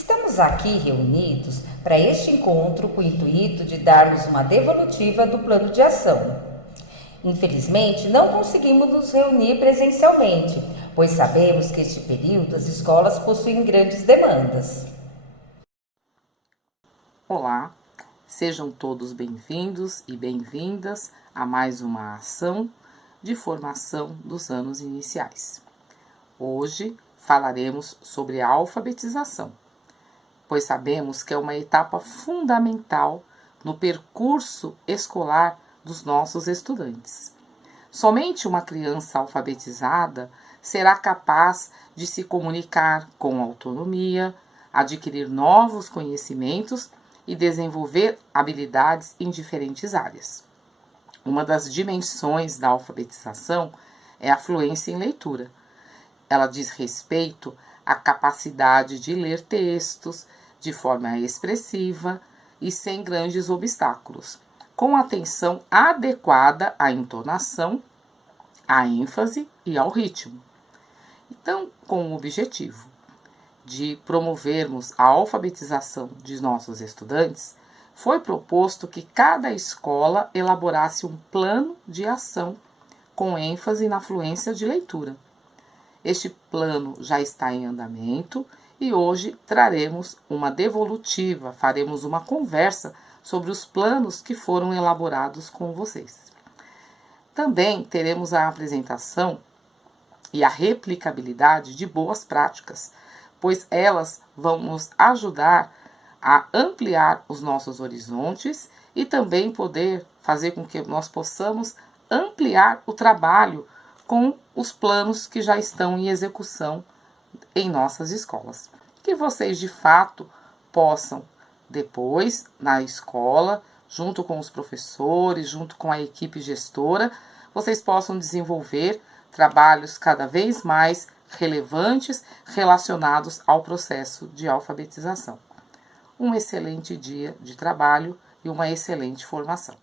Estamos aqui reunidos para este encontro com o intuito de darmos uma devolutiva do plano de ação. Infelizmente, não conseguimos nos reunir presencialmente, pois sabemos que este período as escolas possuem grandes demandas. Olá, sejam todos bem-vindos e bem-vindas a mais uma ação de formação dos anos iniciais. Hoje falaremos sobre a alfabetização, pois sabemos que é uma etapa fundamental no percurso escolar dos nossos estudantes. Somente uma criança alfabetizada será capaz de se comunicar com autonomia, adquirir novos conhecimentos e desenvolver habilidades em diferentes áreas. Uma das dimensões da alfabetização é a fluência em leitura. Ela diz respeito à capacidade de ler textos de forma expressiva e sem grandes obstáculos, com atenção adequada à entonação, à ênfase e ao ritmo. Então, com o objetivo de promovermos a alfabetização de nossos estudantes, foi proposto que cada escola elaborasse um plano de ação com ênfase na fluência de leitura. Este plano já está em andamento e hoje traremos uma devolutiva, faremos uma conversa sobre os planos que foram elaborados com vocês. Também teremos a apresentação e a replicabilidade de boas práticas, pois elas vão nos ajudar a ampliar os nossos horizontes e também poder fazer com que nós possamos ampliar o trabalho com os planos que já estão em execução em nossas escolas. Que vocês, de fato, possam, depois, na escola, junto com os professores, junto com a equipe gestora, vocês possam desenvolver trabalhos cada vez mais relevantes relacionados ao processo de alfabetização. Um excelente dia de trabalho e uma excelente formação.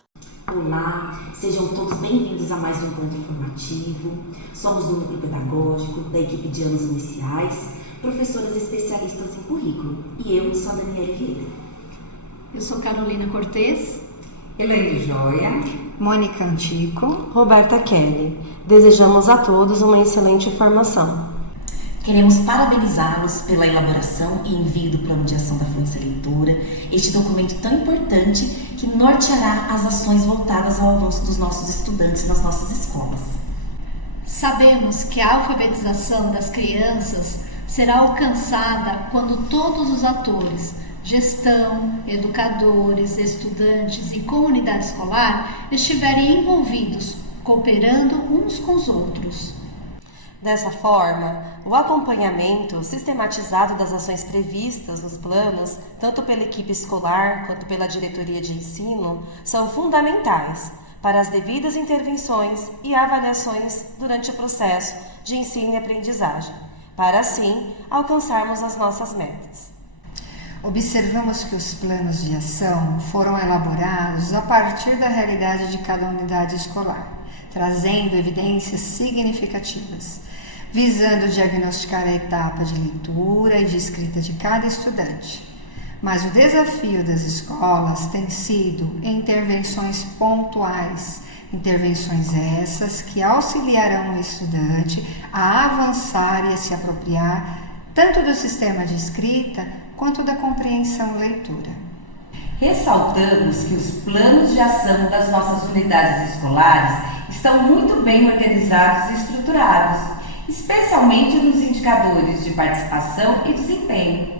Olá, sejam todos bem-vindos a mais um encontro informativo. Somos do Núcleo Pedagógico, da equipe de anos iniciais, professoras especialistas em currículo, e eu sou a Daniela Vieira. Eu sou Carolina Cortez, Elaine Joia, Mônica Antico, Roberta Kelly. Desejamos a todos uma excelente formação. Queremos parabenizá-los pela elaboração e envio do Plano de Ação da Fluência Leitura, este documento tão importante que norteará as ações voltadas ao avanço dos nossos estudantes nas nossas escolas. Sabemos que a alfabetização das crianças será alcançada quando todos os atores, gestão, educadores, estudantes e comunidade escolar estiverem envolvidos, cooperando uns com os outros. Dessa forma, o acompanhamento sistematizado das ações previstas nos planos, tanto pela equipe escolar quanto pela diretoria de ensino, são fundamentais para as devidas intervenções e avaliações durante o processo de ensino e aprendizagem, para assim alcançarmos as nossas metas. Observamos que os planos de ação foram elaborados a partir da realidade de cada unidade escolar, trazendo evidências significativas, visando diagnosticar a etapa de leitura e de escrita de cada estudante. Mas o desafio das escolas tem sido intervenções pontuais, intervenções essas que auxiliarão o estudante a avançar e a se apropriar tanto do sistema de escrita quanto da compreensão e leitura. Ressaltamos que os planos de ação das nossas unidades escolares estão muito bem organizados e estruturados, especialmente nos indicadores de participação e desempenho.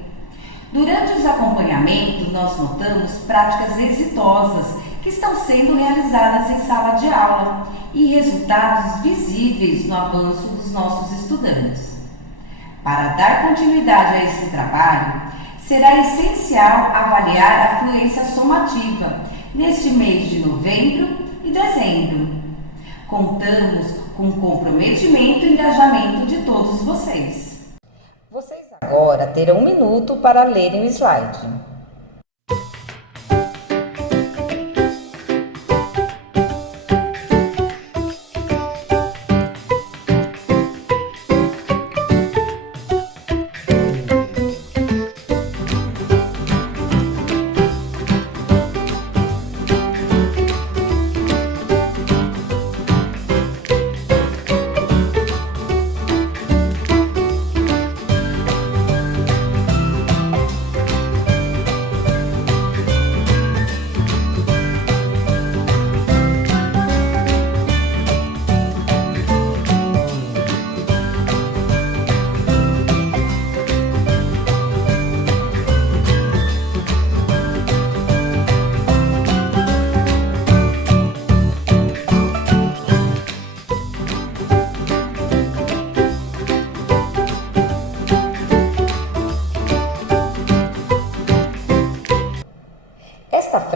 Durante os acompanhamentos, nós notamos práticas exitosas que estão sendo realizadas em sala de aula e resultados visíveis no avanço dos nossos estudantes. Para dar continuidade a esse trabalho, será essencial avaliar a fluência somativa neste mês de novembro e dezembro. Contamos com o comprometimento e engajamento de todos vocês. Vocês agora terão 1 minuto para lerem o slide.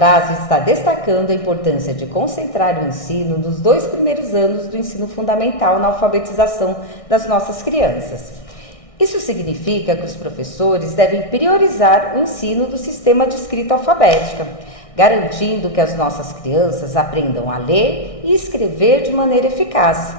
frase está destacando a importância de concentrar o ensino dos 2 primeiros anos do ensino fundamental na alfabetização das nossas crianças. Isso significa que os professores devem priorizar o ensino do sistema de escrita alfabética, garantindo que as nossas crianças aprendam a ler e escrever de maneira eficaz.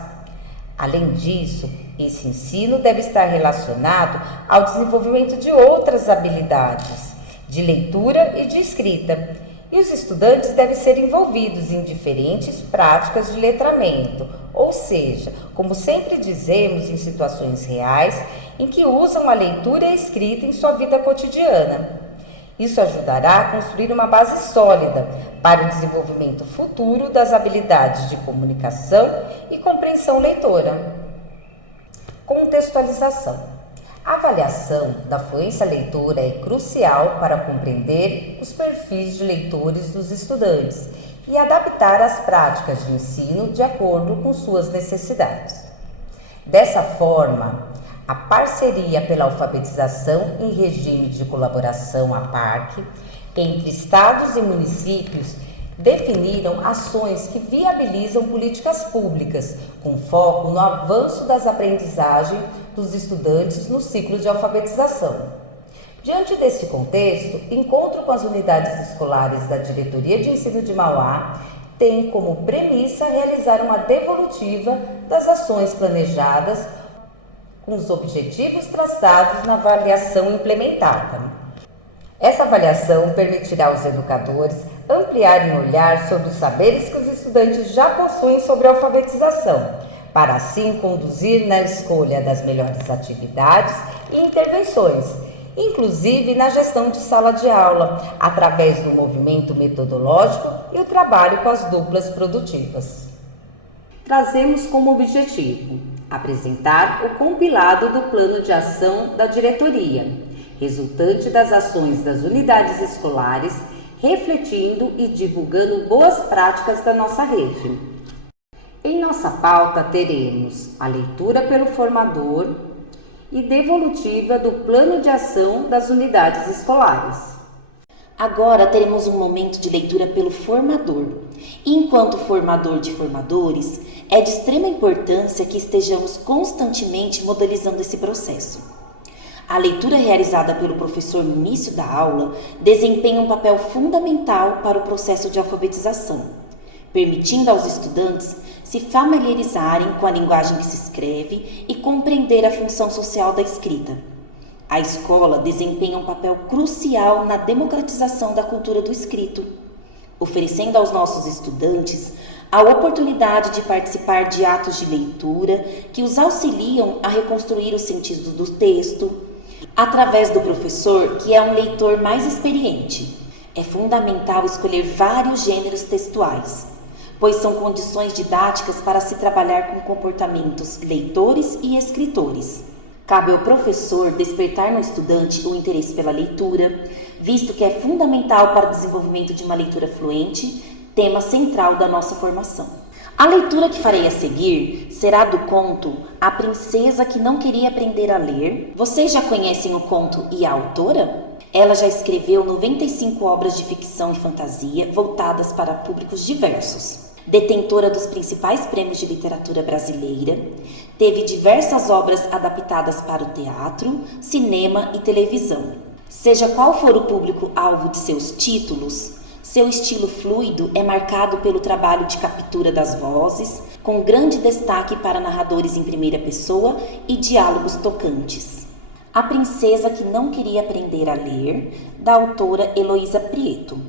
Além disso, esse ensino deve estar relacionado ao desenvolvimento de outras habilidades, de leitura e de escrita, e os estudantes devem ser envolvidos em diferentes práticas de letramento, ou seja, como sempre dizemos, em situações reais em que usam a leitura e a escrita em sua vida cotidiana. Isso ajudará a construir uma base sólida para o desenvolvimento futuro das habilidades de comunicação e compreensão leitora. Contextualização. A avaliação da fluência leitora é crucial para compreender os perfis de leitores dos estudantes e adaptar as práticas de ensino de acordo com suas necessidades. Dessa forma, a parceria pela alfabetização em regime de colaboração APARC entre estados e municípios definiram ações que viabilizam políticas públicas com foco no avanço das aprendizagens dos estudantes no ciclo de alfabetização. Diante desse contexto, encontro com as unidades escolares da Diretoria de Ensino de Mauá tem como premissa realizar uma devolutiva das ações planejadas com os objetivos traçados na avaliação implementada. Essa avaliação permitirá aos educadores ampliarem o olhar sobre os saberes que os estudantes já possuem sobre a alfabetização, para assim conduzir na escolha das melhores atividades e intervenções, inclusive na gestão de sala de aula, através do movimento metodológico e o trabalho com as duplas produtivas. Trazemos como objetivo apresentar o compilado do plano de ação da diretoria, resultante das ações das unidades escolares, refletindo e divulgando boas práticas da nossa rede. Em nossa pauta teremos a leitura pelo formador e devolutiva do plano de ação das unidades escolares. Agora teremos um momento de leitura pelo formador. E enquanto formador de formadores, é de extrema importância que estejamos constantemente modelizando esse processo. A leitura realizada pelo professor no início da aula desempenha um papel fundamental para o processo de alfabetização, permitindo aos estudantes se familiarizarem com a linguagem que se escreve e compreender a função social da escrita. A escola desempenha um papel crucial na democratização da cultura do escrito, oferecendo aos nossos estudantes a oportunidade de participar de atos de leitura que os auxiliam a reconstruir o sentido do texto, através do professor, que é um leitor mais experiente. É fundamental escolher vários gêneros textuais, pois são condições didáticas para se trabalhar com comportamentos leitores e escritores. Cabe ao professor despertar no estudante o interesse pela leitura, visto que é fundamental para o desenvolvimento de uma leitura fluente, tema central da nossa formação. A leitura que farei a seguir será do conto A Princesa que Não Queria Aprender a Ler. Vocês já conhecem o conto e a autora? Ela já escreveu 95 obras de ficção e fantasia voltadas para públicos diversos. Detentora dos principais prêmios de literatura brasileira, teve diversas obras adaptadas para o teatro, cinema e televisão. Seja qual for o público-alvo de seus títulos, seu estilo fluido é marcado pelo trabalho de captura das vozes, com grande destaque para narradores em primeira pessoa e diálogos tocantes. A Princesa que Não Queria Aprender a Ler, da autora Heloísa Prieto.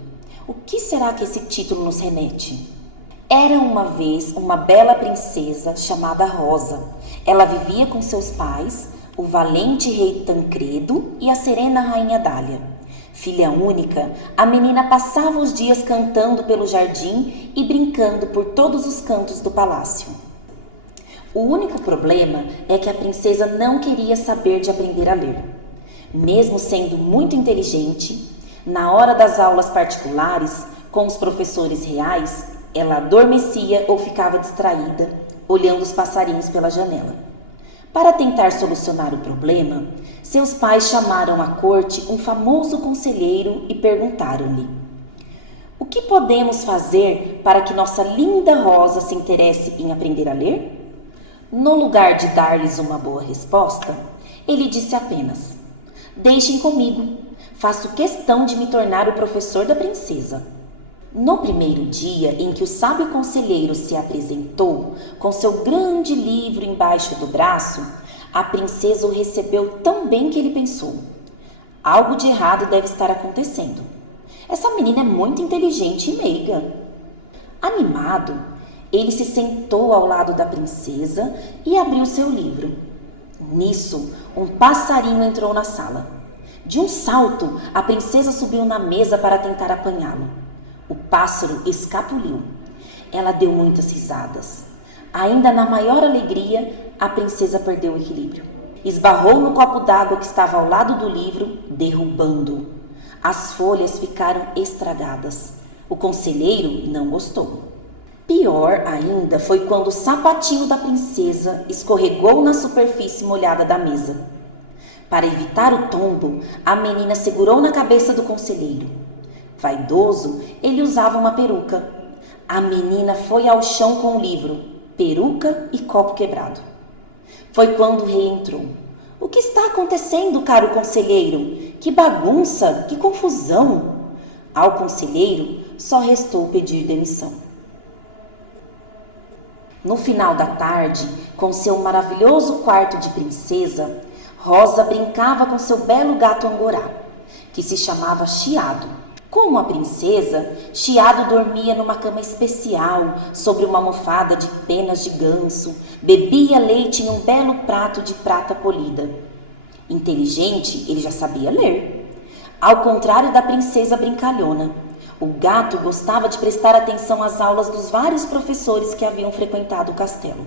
O que será que esse título nos remete? Era uma vez uma bela princesa chamada Rosa. Ela vivia com seus pais, o valente rei Tancredo e a serena rainha Dália. Filha única, a menina passava os dias cantando pelo jardim e brincando por todos os cantos do palácio. O único problema é que a princesa não queria saber de aprender a ler. Mesmo sendo muito inteligente, na hora das aulas particulares, com os professores reais, ela adormecia ou ficava distraída, olhando os passarinhos pela janela. Para tentar solucionar o problema, seus pais chamaram à corte um famoso conselheiro e perguntaram-lhe: O que podemos fazer para que nossa linda Rosa se interesse em aprender a ler? No lugar de dar-lhes uma boa resposta, ele disse apenas: deixem comigo, faço questão de me tornar o professor da princesa. No primeiro dia em que o sábio conselheiro se apresentou com seu grande livro embaixo do braço, a princesa o recebeu tão bem que ele pensou: algo de errado deve estar acontecendo. Essa menina é muito inteligente e meiga. Animado, ele se sentou ao lado da princesa e abriu seu livro. Nisso, um passarinho entrou na sala. De um salto, a princesa subiu na mesa para tentar apanhá-lo. O pássaro escapuliu. Ela deu muitas risadas. Ainda na maior alegria, a princesa perdeu o equilíbrio. Esbarrou no copo d'água que estava ao lado do livro, derrubando-o. As folhas ficaram estragadas. O conselheiro não gostou. Pior ainda foi quando o sapatinho da princesa escorregou na superfície molhada da mesa. Para evitar o tombo, a menina segurou na cabeça do conselheiro. Vaidoso, ele usava uma peruca. A menina foi ao chão com o livro, peruca e copo quebrado. Foi quando o rei entrou. O que está acontecendo, caro conselheiro? Que bagunça, que confusão! Ao conselheiro só restou pedir demissão. No final da tarde, com seu maravilhoso quarto de princesa, Rosa brincava com seu belo gato angorá, que se chamava Chiado. Como a princesa, Chiado dormia numa cama especial, sobre uma almofada de penas de ganso, bebia leite em um belo prato de prata polida. Inteligente, ele já sabia ler. Ao contrário da princesa brincalhona, o gato gostava de prestar atenção às aulas dos vários professores que haviam frequentado o castelo.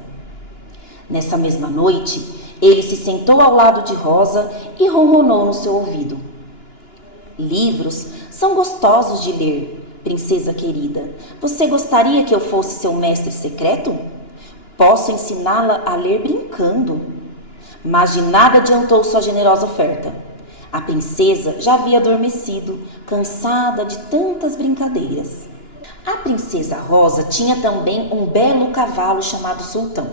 Nessa mesma noite, ele se sentou ao lado de Rosa e ronronou no seu ouvido. Livros são gostosos de ler, princesa querida. Você gostaria que eu fosse seu mestre secreto? Posso ensiná-la a ler brincando. Mas de nada adiantou sua generosa oferta. A princesa já havia adormecido, cansada de tantas brincadeiras. A princesa Rosa tinha também um belo cavalo chamado Sultão.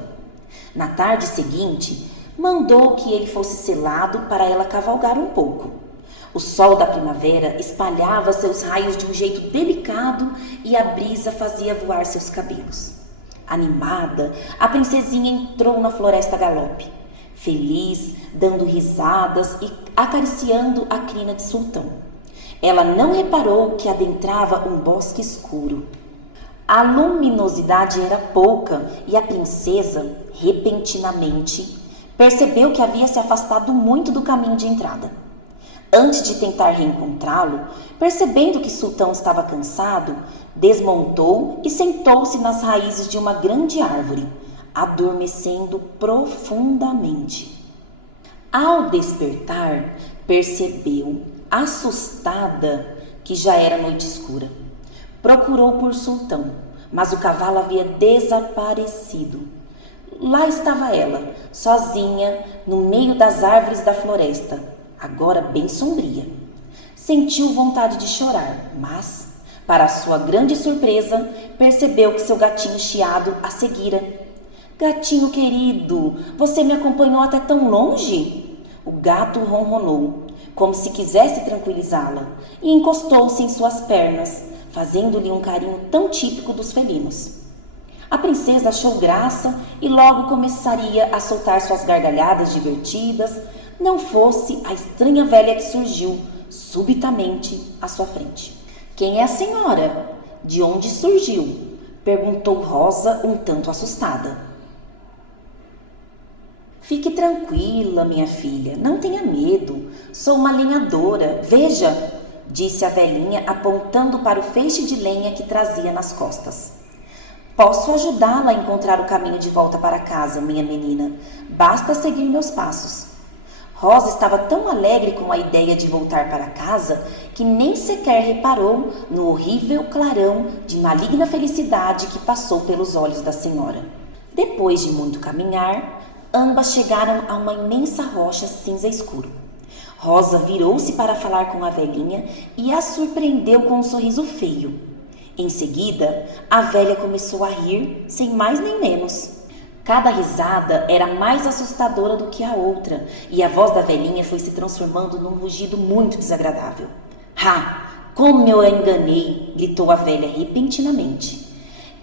Na tarde seguinte, mandou que ele fosse selado para ela cavalgar um pouco. O sol da primavera espalhava seus raios de um jeito delicado e a brisa fazia voar seus cabelos. Animada, a princesinha entrou na floresta a galope, feliz, dando risadas e acariciando a crina de Sultão. Ela não reparou que adentrava um bosque escuro. A luminosidade era pouca e a princesa, repentinamente, percebeu que havia se afastado muito do caminho de entrada. Antes de tentar reencontrá-lo, percebendo que Sultão estava cansado, desmontou e sentou-se nas raízes de uma grande árvore, adormecendo profundamente. Ao despertar, percebeu, assustada, que já era noite escura. Procurou por Sultão, mas o cavalo havia desaparecido. Lá estava ela, sozinha, no meio das árvores da floresta, agora bem sombria. Sentiu vontade de chorar, mas, para sua grande surpresa, percebeu que seu gatinho Chiado a seguira. Gatinho querido, você me acompanhou até tão longe? O gato ronronou, como se quisesse tranquilizá-la, e encostou-se em suas pernas, fazendo-lhe um carinho tão típico dos felinos. A princesa achou graça e logo começaria a soltar suas gargalhadas divertidas, não fosse a estranha velha que surgiu subitamente à sua frente. Quem é a senhora? De onde surgiu? Perguntou Rosa, um tanto assustada. Fique tranquila, minha filha, não tenha medo. Sou uma lenhadora, veja, disse a velhinha apontando para o feixe de lenha que trazia nas costas. Posso ajudá-la a encontrar o caminho de volta para casa, minha menina. Basta seguir meus passos. Rosa estava tão alegre com a ideia de voltar para casa que nem sequer reparou no horrível clarão de maligna felicidade que passou pelos olhos da senhora. Depois de muito caminhar, ambas chegaram a uma imensa rocha cinza escuro. Rosa virou-se para falar com a velhinha e a surpreendeu com um sorriso feio. Em seguida, a velha começou a rir, sem mais nem menos. Cada risada era mais assustadora do que a outra, e a voz da velhinha foi se transformando num rugido muito desagradável. "Ah, como eu a enganei!" gritou a velha repentinamente.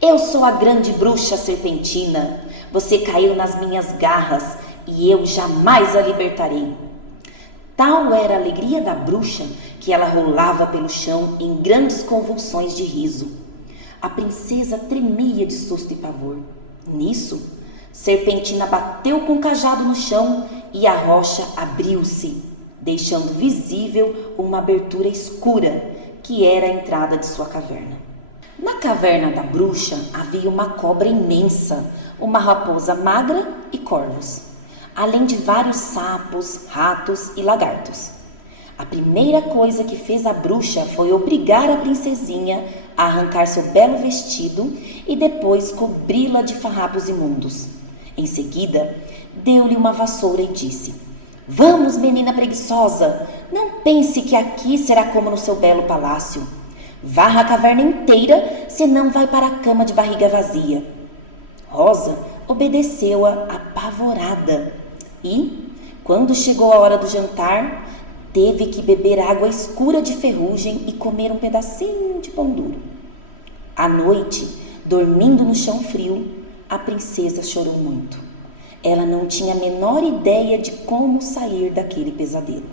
"Eu sou a grande bruxa serpentina. Você caiu nas minhas garras e eu jamais a libertarei." Tal era a alegria da bruxa que ela rolava pelo chão em grandes convulsões de riso. A princesa tremia de susto e pavor. Nisso, Serpentina bateu com o cajado no chão e a rocha abriu-se, deixando visível uma abertura escura que era a entrada de sua caverna. Na caverna da bruxa havia uma cobra imensa, uma raposa magra e corvos, além de vários sapos, ratos e lagartos. A primeira coisa que fez a bruxa foi obrigar a princesinha a arrancar seu belo vestido e depois cobri-la de farrapos imundos. Em seguida, deu-lhe uma vassoura e disse: "Vamos, menina preguiçosa, não pense que aqui será como no seu belo palácio. Varra a caverna inteira, senão vai para a cama de barriga vazia." Rosa obedeceu-a apavorada e, quando chegou a hora do jantar, teve que beber água escura de ferrugem e comer um pedacinho de pão duro. À noite, dormindo no chão frio, a princesa chorou muito. Ela não tinha a menor ideia de como sair daquele pesadelo.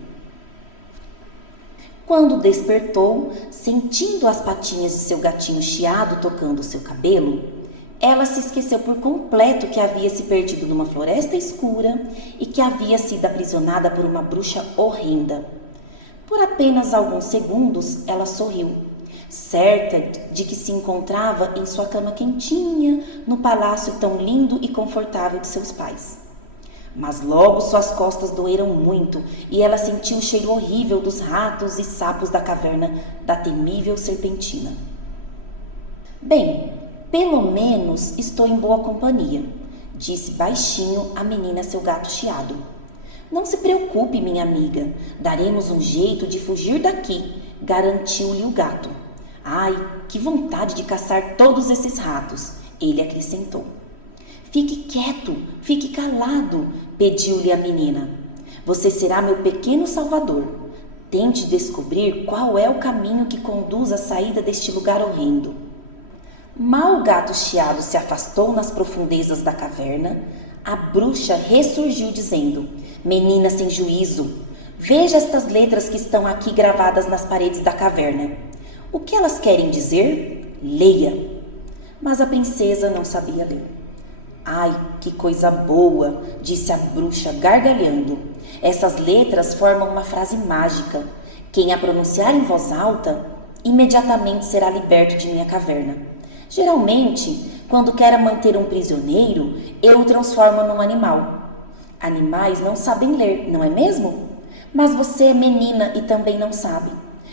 Quando despertou, sentindo as patinhas de seu gatinho Chiado tocando seu cabelo, ela se esqueceu por completo que havia se perdido numa floresta escura e que havia sido aprisionada por uma bruxa horrenda. Por apenas alguns segundos, ela sorriu, certa de que se encontrava em sua cama quentinha, no palácio tão lindo e confortável de seus pais. Mas logo suas costas doeram muito e ela sentiu o cheiro horrível dos ratos e sapos da caverna da temível Serpentina. "Bem, pelo menos estou em boa companhia", disse baixinho a menina a seu gato Chiado. "Não se preocupe, minha amiga, daremos um jeito de fugir daqui", garantiu-lhe o gato. "Ai, que vontade de caçar todos esses ratos", ele acrescentou. "Fique quieto, fique calado", pediu-lhe a menina. "Você será meu pequeno salvador. Tente descobrir qual é o caminho que conduz à saída deste lugar horrendo." Mal o gato Chiado se afastou nas profundezas da caverna, a bruxa ressurgiu dizendo: "Menina sem juízo, veja estas letras que estão aqui gravadas nas paredes da caverna. O que elas querem dizer? Leia." Mas a princesa não sabia ler. "Ai, que coisa boa", disse a bruxa gargalhando. "Essas letras formam uma frase mágica. Quem a pronunciar em voz alta, imediatamente será liberto de minha caverna. Geralmente, quando quero manter um prisioneiro, eu o transformo num animal. Animais não sabem ler, não é mesmo? Mas você é menina e também não sabe,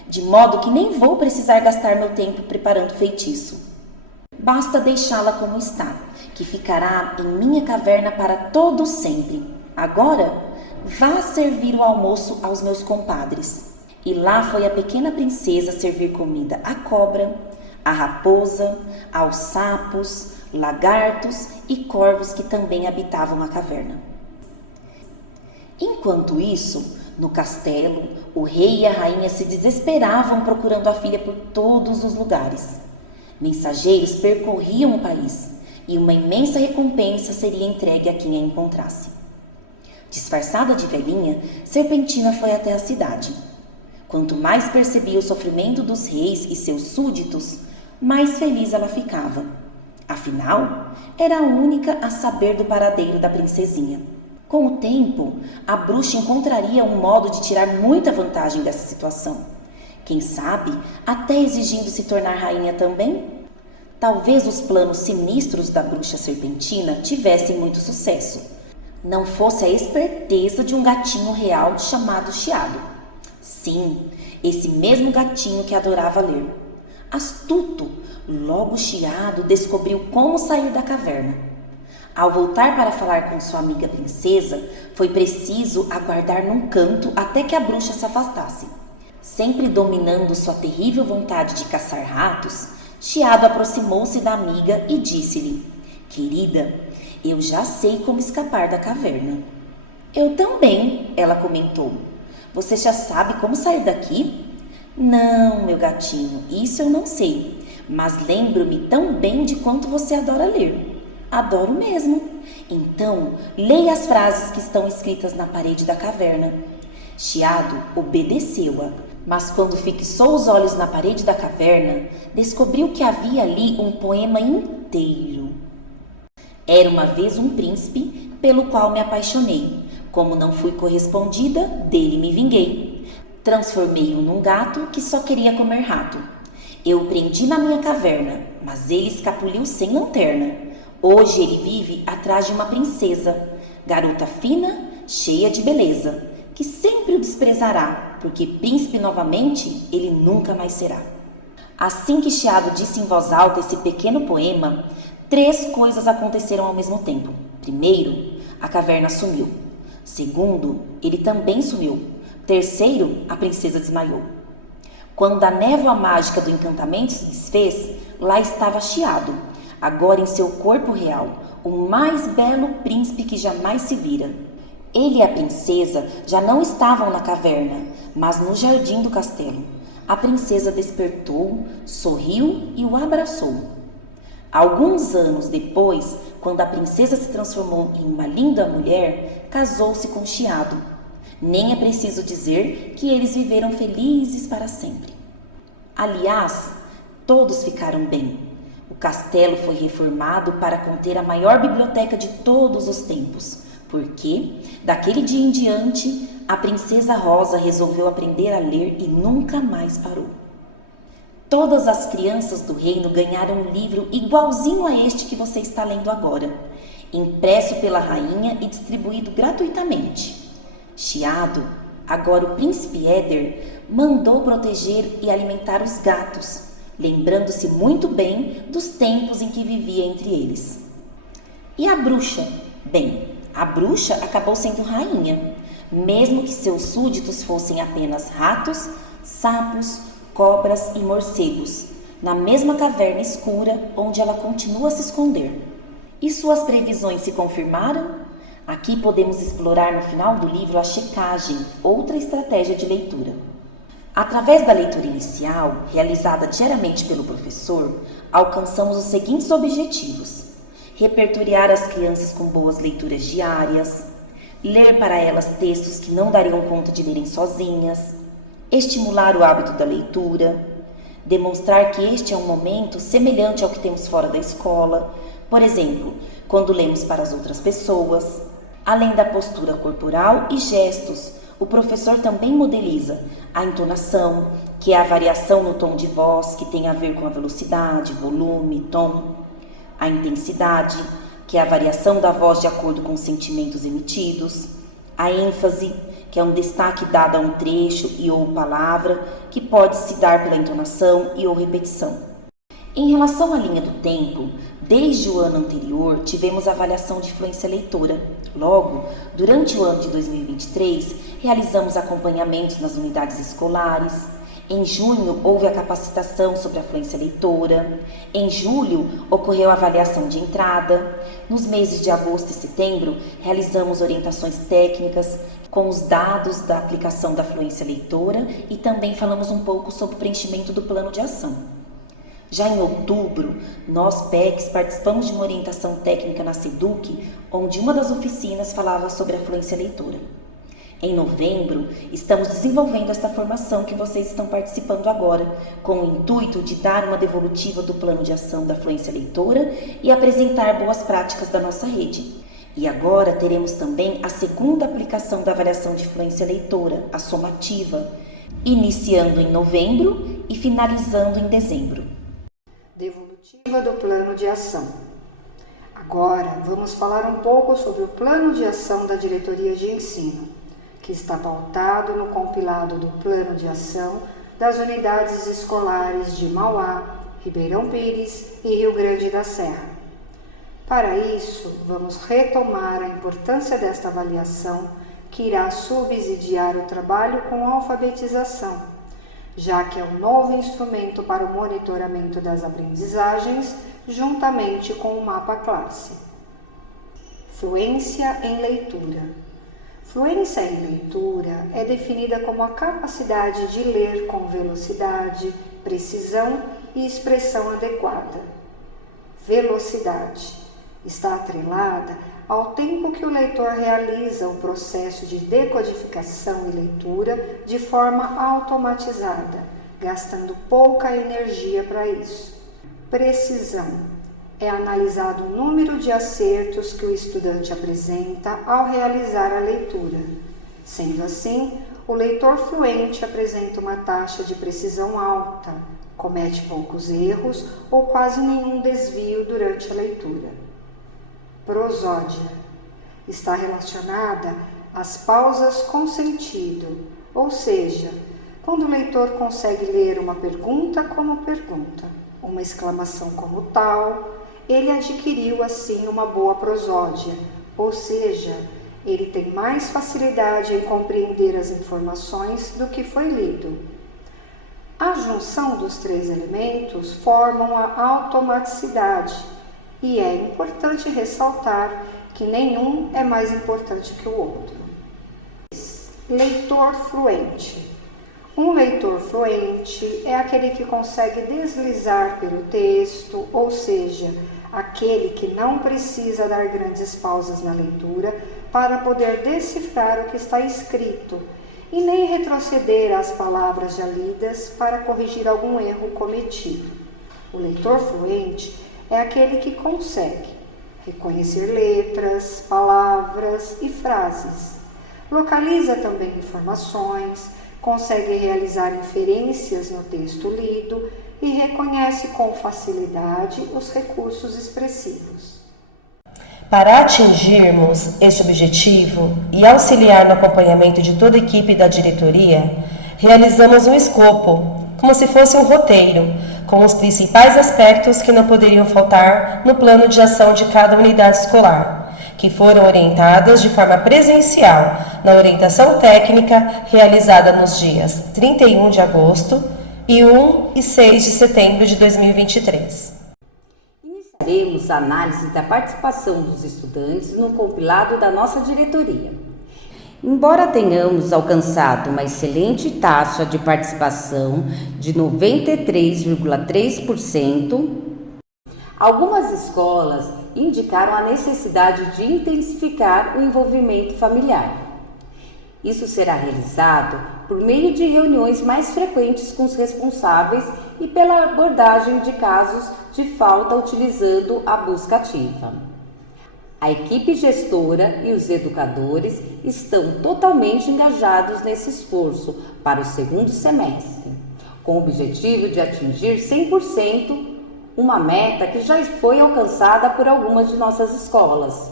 de modo que nem vou precisar gastar meu tempo preparando feitiço. Basta deixá-la como está, que ficará em minha caverna para todo sempre. Agora, vá servir o almoço aos meus compadres." E lá foi a pequena princesa servir comida à cobra, à raposa, aos sapos, lagartos e corvos que também habitavam a caverna. Enquanto isso, no castelo, o rei e a rainha se desesperavam procurando a filha por todos os lugares. Mensageiros percorriam o país e uma imensa recompensa seria entregue a quem a encontrasse. Disfarçada de velhinha, Serpentina foi até a cidade. Quanto mais percebia o sofrimento dos reis e seus súditos, mais feliz ela ficava. Afinal, era a única a saber do paradeiro da princesinha. Com o tempo, a bruxa encontraria um modo de tirar muita vantagem dessa situação. Quem sabe, até exigindo se tornar rainha também? Talvez os planos sinistros da bruxa Serpentina tivessem muito sucesso. Não fosse a esperteza de um gatinho real chamado Chiado. Sim, esse mesmo gatinho que adorava ler. Astuto, logo Chiado descobriu como sair da caverna. Ao voltar para falar com sua amiga princesa, foi preciso aguardar num canto até que a bruxa se afastasse. Sempre dominando sua terrível vontade de caçar ratos, Chiado aproximou-se da amiga e disse-lhe: Querida, eu já sei como escapar da caverna. Eu também, ela comentou. Você já sabe como sair daqui? Não, meu gatinho, isso eu não sei, mas lembro-me tão bem de quanto você adora ler. Adoro mesmo. Então, leia as frases que estão escritas na parede da caverna. Chiado obedeceu-a, mas quando fixou os olhos na parede da caverna, descobriu que havia ali um poema inteiro. Era uma vez um príncipe pelo qual me apaixonei. Como não fui correspondida, dele me vinguei. Transformei-o num gato que só queria comer rato. Eu o prendi na minha caverna, mas ele escapuliu sem lanterna. Hoje ele vive atrás de uma princesa, garota fina, cheia de beleza, que sempre o desprezará, porque príncipe novamente ele nunca mais será. Assim que Chiado disse em voz alta esse pequeno poema, 3 coisas aconteceram ao mesmo tempo. Primeiro, a caverna sumiu. Segundo, ele também sumiu. Terceiro, a princesa desmaiou. Quando a névoa mágica do encantamento se desfez, lá estava Chiado, agora em seu corpo real, o mais belo príncipe que jamais se vira. Ele e a princesa já não estavam na caverna, mas no jardim do castelo. A princesa despertou, sorriu e o abraçou. Alguns anos depois, quando a princesa se transformou em uma linda mulher, casou-se com Chiado. Nem é preciso dizer que eles viveram felizes para sempre. Aliás, todos ficaram bem. O castelo foi reformado para conter a maior biblioteca de todos os tempos, porque, daquele dia em diante, a princesa Rosa resolveu aprender a ler e nunca mais parou. Todas as crianças do reino ganharam um livro igualzinho a este que você está lendo agora, impresso pela rainha e distribuído gratuitamente. Chiado, agora o príncipe Éder, mandou proteger e alimentar os gatos, lembrando-se muito bem dos tempos em que vivia entre eles. E a bruxa? Bem, a bruxa acabou sendo rainha, mesmo que seus súditos fossem apenas ratos, sapos, cobras e morcegos, na mesma caverna escura onde ela continua a se esconder. E suas previsões se confirmaram? Aqui podemos explorar no final do livro a checagem, outra estratégia de leitura. Através da leitura inicial, realizada diariamente pelo professor, alcançamos os seguintes objetivos: repertoriar as crianças com boas leituras diárias, ler para elas textos que não dariam conta de lerem sozinhas, estimular o hábito da leitura, demonstrar que este é um momento semelhante ao que temos fora da escola, por exemplo, quando lemos para as outras pessoas. Além da postura corporal e gestos, o professor também modeliza a entonação, que é a variação no tom de voz que tem a ver com a velocidade, volume, tom, a intensidade, que é a variação da voz de acordo com os sentimentos emitidos, a ênfase, que é um destaque dado a um trecho e ou palavra, que pode se dar pela entonação e ou repetição. Em relação à linha do tempo, desde o ano anterior tivemos a avaliação de fluência leitora. Logo, durante o ano de 2023, realizamos acompanhamentos nas unidades escolares. Em junho, houve a capacitação sobre a fluência leitora. Em julho, ocorreu a avaliação de entrada. Nos meses de agosto e setembro, realizamos orientações técnicas com os dados da aplicação da fluência leitora e também falamos um pouco sobre o preenchimento do plano de ação. Já em outubro, nós, PECs, participamos de uma orientação técnica na SEDUC, onde uma das oficinas falava sobre a fluência leitora. Em novembro, estamos desenvolvendo esta formação que vocês estão participando agora, com o intuito de dar uma devolutiva do plano de ação da fluência leitora e apresentar boas práticas da nossa rede. E agora teremos também a segunda aplicação da avaliação de fluência leitora, a somativa, iniciando em novembro e finalizando em dezembro. Devolutiva do plano de ação. Agora vamos falar um pouco sobre o plano de ação da Diretoria de Ensino, que está pautado no compilado do plano de ação das unidades escolares de Mauá, Ribeirão Pires e Rio Grande da Serra. Para isso, vamos retomar a importância desta avaliação, que irá subsidiar o trabalho com alfabetização, já que é um novo instrumento para o monitoramento das aprendizagens, juntamente com o mapa classe. Fluência em leitura. Fluência em leitura é definida como a capacidade de ler com velocidade, precisão e expressão adequada. Velocidade está atrelada ao tempo que o leitor realiza o processo de decodificação e leitura de forma automatizada, gastando pouca energia para isso. Precisão é analisado o número de acertos que o estudante apresenta ao realizar a leitura. Sendo assim, o leitor fluente apresenta uma taxa de precisão alta, comete poucos erros ou quase nenhum desvio durante a leitura. Prosódia está relacionada às pausas com sentido, ou seja, quando o leitor consegue ler uma pergunta como pergunta, uma exclamação como tal, ele adquiriu assim uma boa prosódia, ou seja, ele tem mais facilidade em compreender as informações do que foi lido. A junção dos três elementos formam a automaticidade e é importante ressaltar que nenhum é mais importante que o outro. Leitor fluente. Um leitor fluente é aquele que consegue deslizar pelo texto, ou seja, aquele que não precisa dar grandes pausas na leitura para poder decifrar o que está escrito e nem retroceder às palavras já lidas para corrigir algum erro cometido. O leitor fluente é aquele que consegue reconhecer letras, palavras e frases, localiza também informações, consegue realizar inferências no texto lido e reconhece com facilidade os recursos expressivos. Para atingirmos este objetivo e auxiliar no acompanhamento de toda a equipe da diretoria, realizamos um escopo, como se fosse um roteiro, com os principais aspectos que não poderiam faltar no plano de ação de cada unidade escolar, que foram orientadas de forma presencial na orientação técnica realizada nos dias 31 de agosto e 1 e 6 de setembro de 2023. Iniciaremos a análise da participação dos estudantes no compilado da nossa diretoria. Embora tenhamos alcançado uma excelente taxa de participação de 93,3%, algumas escolas indicaram a necessidade de intensificar o envolvimento familiar. Isso será realizado por meio de reuniões mais frequentes com os responsáveis e pela abordagem de casos de falta utilizando a busca ativa. A equipe gestora e os educadores estão totalmente engajados nesse esforço para o segundo semestre, com o objetivo de atingir 100%, uma meta que já foi alcançada por algumas de nossas escolas.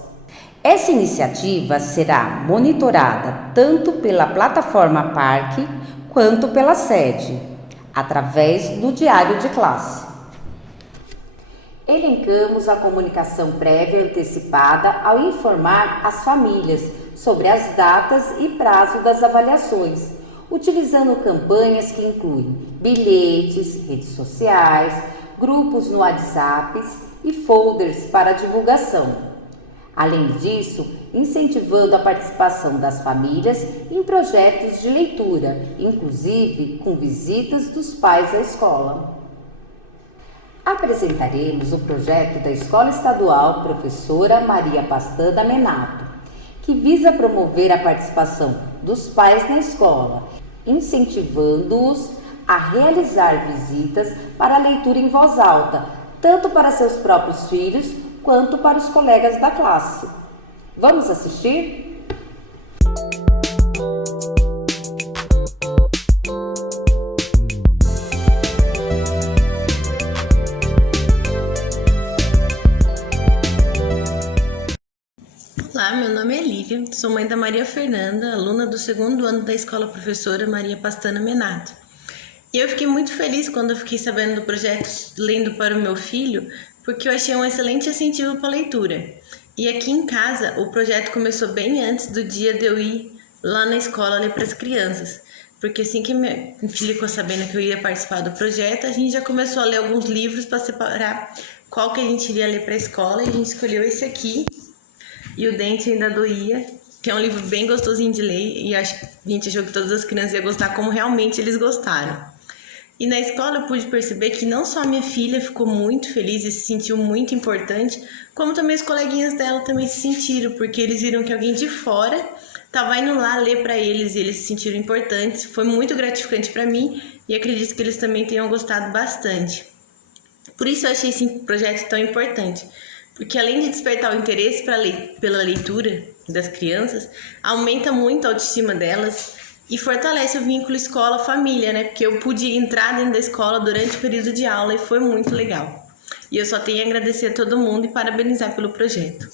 Essa iniciativa será monitorada tanto pela plataforma Parque quanto pela sede, através do diário de classe. Elencamos a comunicação prévia e antecipada ao informar as famílias sobre as datas e prazo das avaliações, utilizando campanhas que incluem bilhetes, redes sociais, grupos no WhatsApp e folders para divulgação. Além disso, incentivando a participação das famílias em projetos de leitura, inclusive com visitas dos pais à escola. Apresentaremos o projeto da Escola Estadual Professora Maria Pastana Menato, que visa promover a participação dos pais na escola, incentivando-os a realizar visitas para a leitura em voz alta, tanto para seus próprios filhos quanto para os colegas da classe. Vamos assistir? Olá, meu nome é Lívia, sou mãe da Maria Fernanda, aluna do 2º ano da Escola Professora Maria Pastana Menato. E eu fiquei muito feliz quando eu fiquei sabendo do projeto Lendo para o Meu Filho, porque eu achei um excelente incentivo para a leitura. E aqui em casa, o projeto começou bem antes do dia de eu ir lá na escola ler para as crianças, porque assim que minha filha ficou sabendo que eu ia participar do projeto, a gente já começou a ler alguns livros para separar qual que a gente iria ler para a escola, e a gente escolheu esse aqui, E o Dente Ainda Doía, que é um livro bem gostosinho de ler, e a gente achou que todas as crianças iam gostar como realmente eles gostaram. E na escola eu pude perceber que não só a minha filha ficou muito feliz e se sentiu muito importante, como também os coleguinhas dela também se sentiram, porque eles viram que alguém de fora estava indo lá ler para eles e eles se sentiram importantes. Foi muito gratificante para mim e acredito que eles também tenham gostado bastante. Por isso eu achei esse projeto tão importante, porque além de despertar o interesse pela leitura das crianças, aumenta muito a autoestima delas e fortalece o vínculo escola-família, né? Porque eu pude entrar dentro da escola durante o período de aula e foi muito legal. E eu só tenho a agradecer a todo mundo e parabenizar pelo projeto.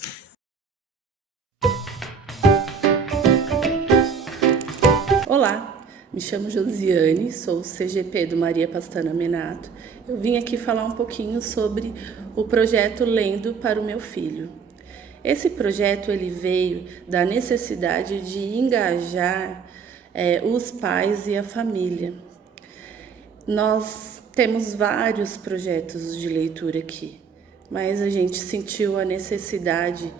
Olá, me chamo Josiane, sou CGP do Maria Pastana Menato. Eu vim aqui falar um pouquinho sobre o projeto Lendo para o Meu Filho. Esse projeto ele veio da necessidade de engajar os pais e a família. Nós temos vários projetos de leitura aqui, mas a gente sentiu a necessidade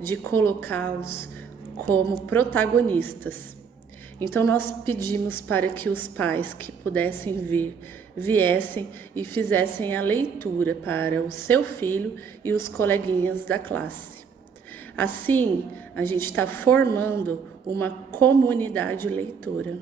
de colocá-los como protagonistas. Então nós pedimos para que os pais que pudessem vir, viessem e fizessem a leitura para o seu filho e os coleguinhas da classe. Assim, a gente está formando uma comunidade leitora.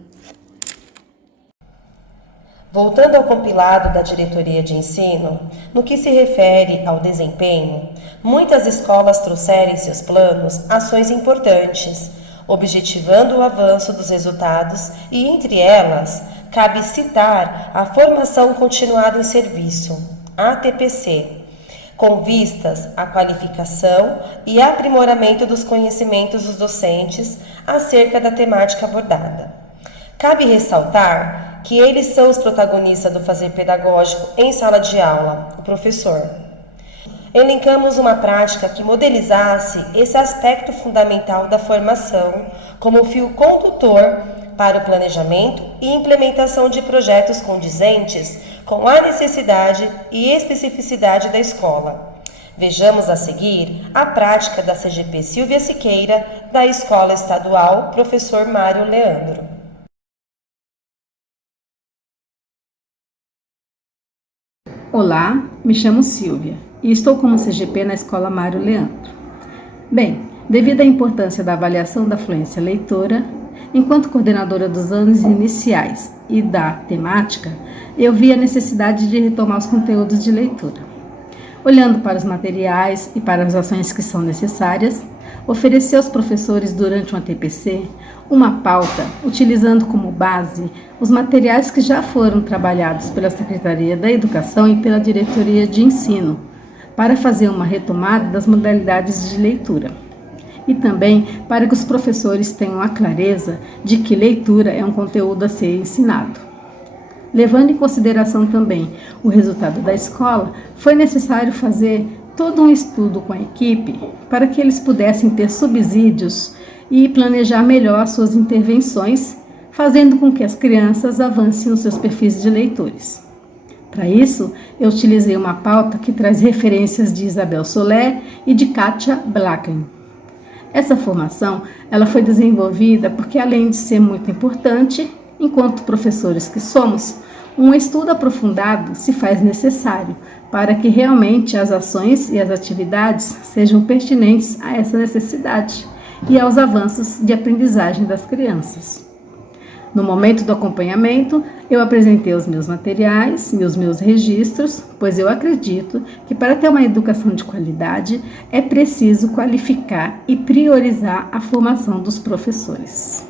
Voltando ao compilado da Diretoria de Ensino, no que se refere ao desempenho, muitas escolas trouxeram em seus planos ações importantes, objetivando o avanço dos resultados e, entre elas, cabe citar a Formação Continuada em Serviço, ATPC, com vistas à qualificação e aprimoramento dos conhecimentos dos docentes acerca da temática abordada. Cabe ressaltar que eles são os protagonistas do fazer pedagógico em sala de aula, o professor. Elencamos uma prática que modelizasse esse aspecto fundamental da formação como fio condutor para o planejamento e implementação de projetos condizentes com a necessidade e especificidade da escola. Vejamos a seguir a prática da CGP Silvia Siqueira, da Escola Estadual Professor Mário Leandro. Olá, me chamo Silvia e estou como CGP na Escola Mário Leandro. Bem, devido à importância da avaliação da fluência leitora, enquanto coordenadora dos anos iniciais e da temática, eu vi a necessidade de retomar os conteúdos de leitura. Olhando para os materiais e para as ações que são necessárias, oferecer aos professores durante um ATPC uma pauta utilizando como base os materiais que já foram trabalhados pela Secretaria da Educação e pela Diretoria de Ensino, para fazer uma retomada das modalidades de leitura. E também para que os professores tenham a clareza de que leitura é um conteúdo a ser ensinado. Levando em consideração também o resultado da escola, foi necessário fazer todo um estudo com a equipe para que eles pudessem ter subsídios e planejar melhor suas intervenções, fazendo com que as crianças avancem nos seus perfis de leitores. Para isso, eu utilizei uma pauta que traz referências de Isabel Soler e de Katia Blacken. Essa formação ela foi desenvolvida porque, além de ser muito importante, enquanto professores que somos, um estudo aprofundado se faz necessário para que realmente as ações e as atividades sejam pertinentes a essa necessidade e aos avanços de aprendizagem das crianças. No momento do acompanhamento, eu apresentei os meus materiais e os meus registros, pois eu acredito que para ter uma educação de qualidade é preciso qualificar e priorizar a formação dos professores.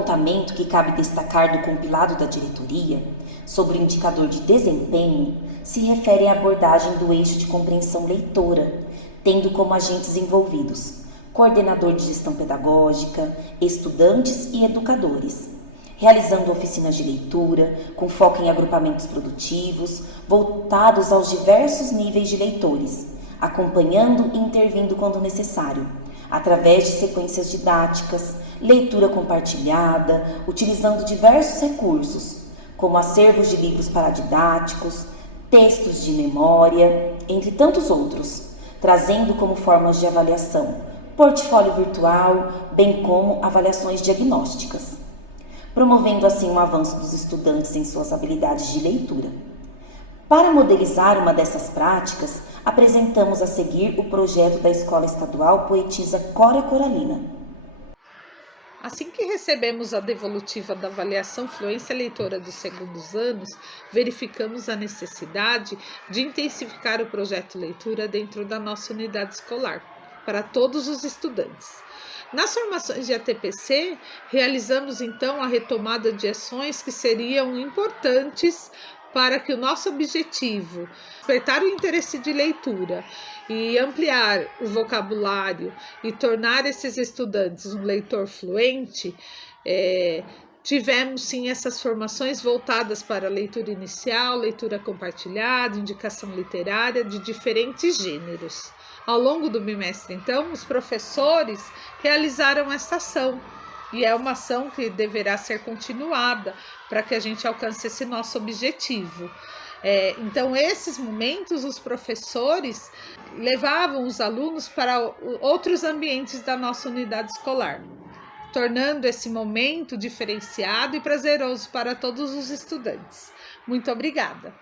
apontamento que cabe destacar do compilado da diretoria sobre o indicador de desempenho se refere à abordagem do eixo de compreensão leitora, tendo como agentes envolvidos coordenador de gestão pedagógica, estudantes e educadores, realizando oficinas de leitura com foco em agrupamentos produtivos voltados aos diversos níveis de leitores, acompanhando e intervindo quando necessário, através de sequências didáticas, leitura compartilhada, utilizando diversos recursos, como acervos de livros paradidáticos, textos de memória, entre tantos outros, trazendo como formas de avaliação portfólio virtual, bem como avaliações diagnósticas, promovendo assim o avanço dos estudantes em suas habilidades de leitura. Para modelizar uma dessas práticas, apresentamos a seguir o projeto da Escola Estadual Poetisa Cora Coralina. Assim que recebemos a devolutiva da avaliação fluência leitora dos segundos anos, verificamos a necessidade de intensificar o projeto leitura dentro da nossa unidade escolar, para todos os estudantes. Nas formações de ATPC, realizamos então a retomada de ações que seriam importantes para que o nosso objetivo, despertar o interesse de leitura e ampliar o vocabulário e tornar esses estudantes um leitor fluente, tivemos sim essas formações voltadas para leitura inicial, leitura compartilhada, indicação literária de diferentes gêneros. Ao longo do bimestre, então, os professores realizaram essa ação e é uma ação que deverá ser continuada para que a gente alcance esse nosso objetivo. Então, esses momentos, os professores levavam os alunos para outros ambientes da nossa unidade escolar, tornando esse momento diferenciado e prazeroso para todos os estudantes. Muito obrigada!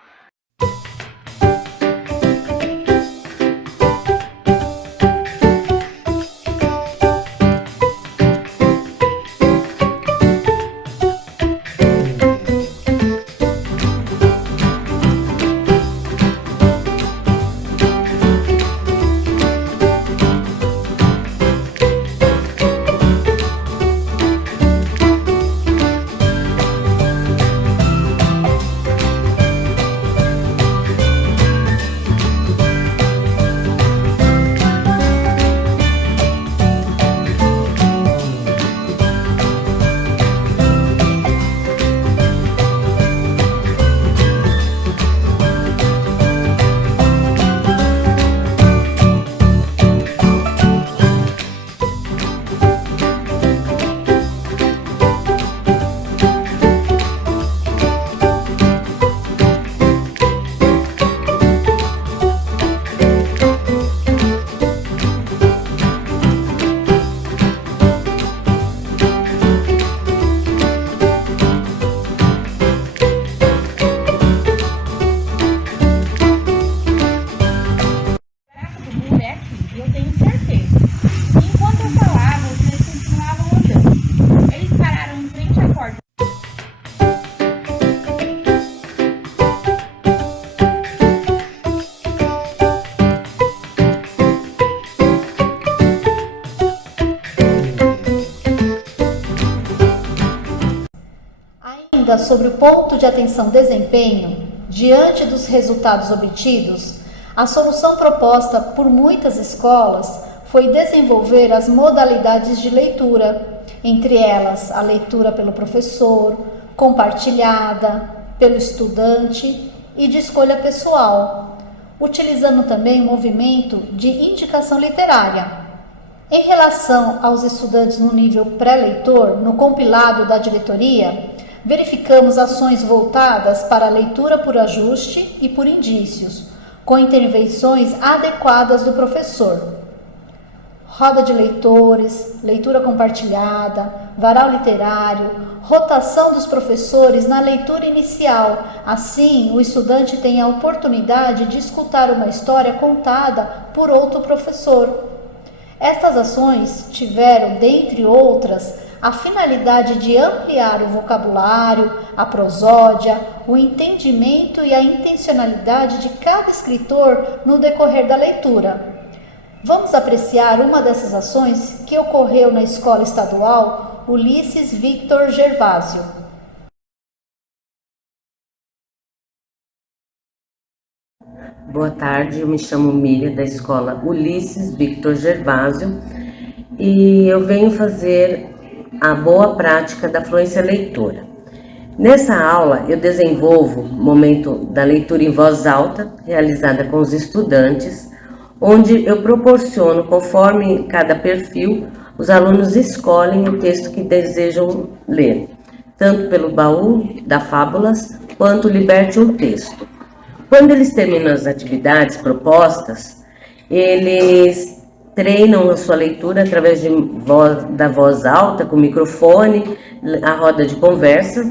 Sobre o ponto de atenção-desempenho, diante dos resultados obtidos, a solução proposta por muitas escolas foi desenvolver as modalidades de leitura, entre elas a leitura pelo professor, compartilhada, pelo estudante e de escolha pessoal, utilizando também o movimento de indicação literária. Em relação aos estudantes no nível pré-leitor, no compilado da diretoria, verificamos ações voltadas para a leitura por ajuste e por indícios, com intervenções adequadas do professor. Roda de leitores, leitura compartilhada, varal literário, rotação dos professores na leitura inicial. Assim, o estudante tem a oportunidade de escutar uma história contada por outro professor. Estas ações tiveram, dentre outras, a finalidade de ampliar o vocabulário, a prosódia, o entendimento e a intencionalidade de cada escritor no decorrer da leitura. Vamos apreciar uma dessas ações que ocorreu na Escola Estadual Ulisses Victor Gervásio. Boa tarde, eu me chamo Miriam, da escola Ulisses Victor Gervásio, e eu venho fazer a boa prática da fluência leitora. Nessa aula, eu desenvolvo o momento da leitura em voz alta, realizada com os estudantes, onde eu proporciono, conforme cada perfil, os alunos escolhem o texto que desejam ler, tanto pelo baú da Fábulas, quanto Liberte um Texto. Quando eles terminam as atividades propostas, eles treinam a sua leitura através da voz alta, com microfone, a roda de conversa,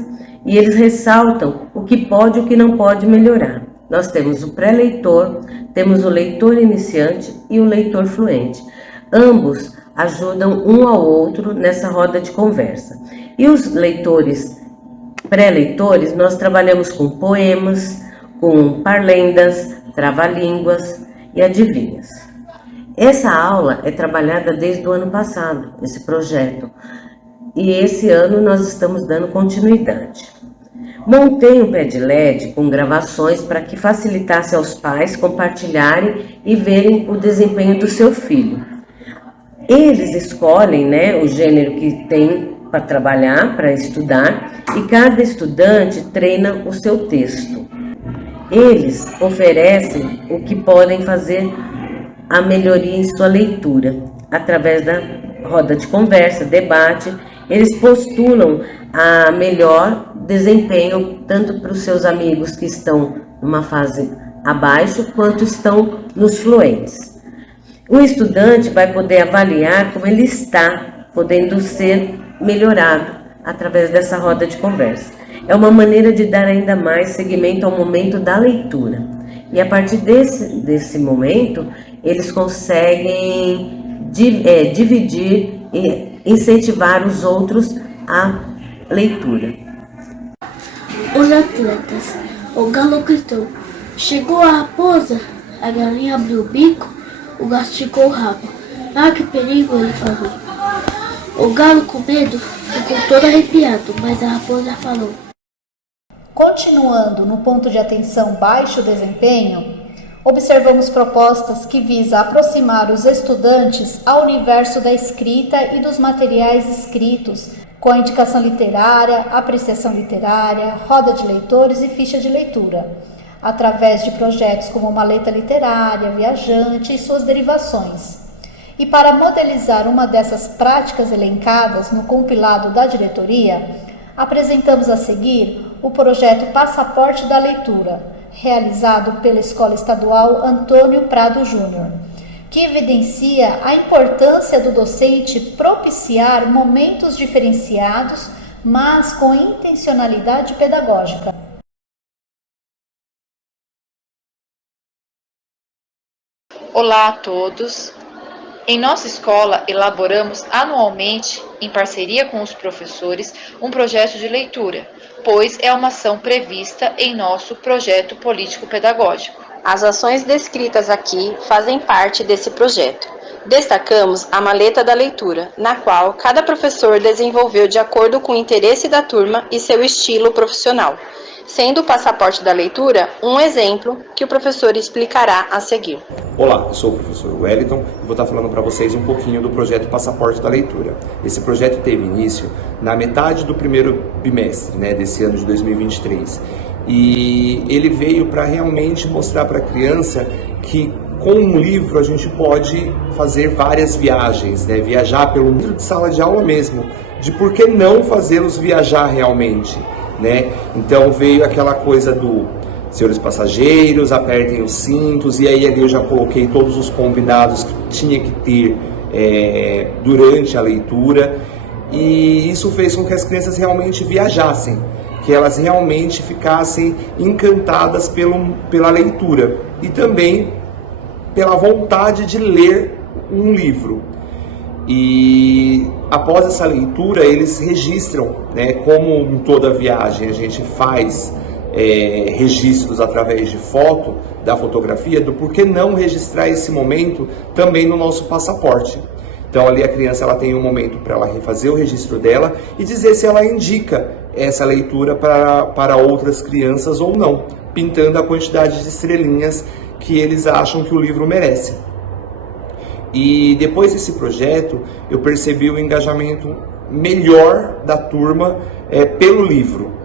e eles ressaltam o que pode e o que não pode melhorar. Nós temos o pré-leitor, temos o leitor iniciante e o leitor fluente. Ambos ajudam um ao outro nessa roda de conversa. E os leitores pré-leitores, nós trabalhamos com poemas, com parlendas, trava-línguas e adivinhas. Essa aula é trabalhada desde o ano passado, esse projeto, e esse ano nós estamos dando continuidade. Montei um pé de LED com gravações para que facilitasse aos pais compartilharem e verem o desempenho do seu filho. Eles escolhem, o gênero que tem para trabalhar, para estudar, e cada estudante treina o seu texto. Eles oferecem o que podem fazer a melhoria em sua leitura, através da roda de conversa, debate. Eles postulam a melhor desempenho, tanto para os seus amigos que estão numa fase abaixo, quanto estão nos fluentes. O estudante vai poder avaliar como ele está, podendo ser melhorado através dessa roda de conversa. É uma maneira de dar ainda mais seguimento ao momento da leitura. E a partir desse momento, eles conseguem dividir e incentivar os outros à leitura. Os atletas. O galo gritou. Chegou a raposa. A galinha abriu o bico. O gato esticou o rabo. Ah, que perigo, ele falou. O galo, com medo, ficou todo arrepiado, mas a raposa falou. Continuando no ponto de atenção baixo desempenho, observamos propostas que visam aproximar os estudantes ao universo da escrita e dos materiais escritos, com a indicação literária, apreciação literária, roda de leitores e ficha de leitura, através de projetos como Maleta Literária, Viajante e suas derivações. E para modelizar uma dessas práticas elencadas no compilado da diretoria, apresentamos a seguir o projeto Passaporte da Leitura, realizado pela Escola Estadual Antônio Prado Júnior, que evidencia a importância do docente propiciar momentos diferenciados, mas com intencionalidade pedagógica. Olá a todos! Em nossa escola, elaboramos anualmente, em parceria com os professores, um projeto de leitura, pois é uma ação prevista em nosso projeto político-pedagógico. As ações descritas aqui fazem parte desse projeto. Destacamos a Maleta da Leitura, na qual cada professor desenvolveu de acordo com o interesse da turma e seu estilo profissional, sendo o Passaporte da Leitura um exemplo que o professor explicará a seguir. Olá, eu sou o professor Wellington e vou estar falando para vocês um pouquinho do projeto Passaporte da Leitura. Esse projeto teve início na metade do primeiro bimestre, desse ano de 2023. E ele veio para realmente mostrar para a criança que com um livro a gente pode fazer várias viagens, viajar pelo mundo de sala de aula mesmo, de por que não fazê-los viajar realmente. Então veio aquela coisa do senhores passageiros, apertem os cintos, e aí ali eu já coloquei todos os combinados que tinha que ter durante a leitura, e isso fez com que as crianças realmente viajassem, que elas realmente ficassem encantadas pela leitura e também pela vontade de ler um livro. E após essa leitura eles registram, como em toda viagem a gente faz registros através de foto, da fotografia, do porquê não registrar esse momento também no nosso passaporte. Então ali a criança ela tem um momento para ela refazer o registro dela e dizer se ela indica essa leitura para outras crianças ou não, pintando a quantidade de estrelinhas que eles acham que o livro merece. E depois desse projeto eu percebi o engajamento melhor da turma pelo livro.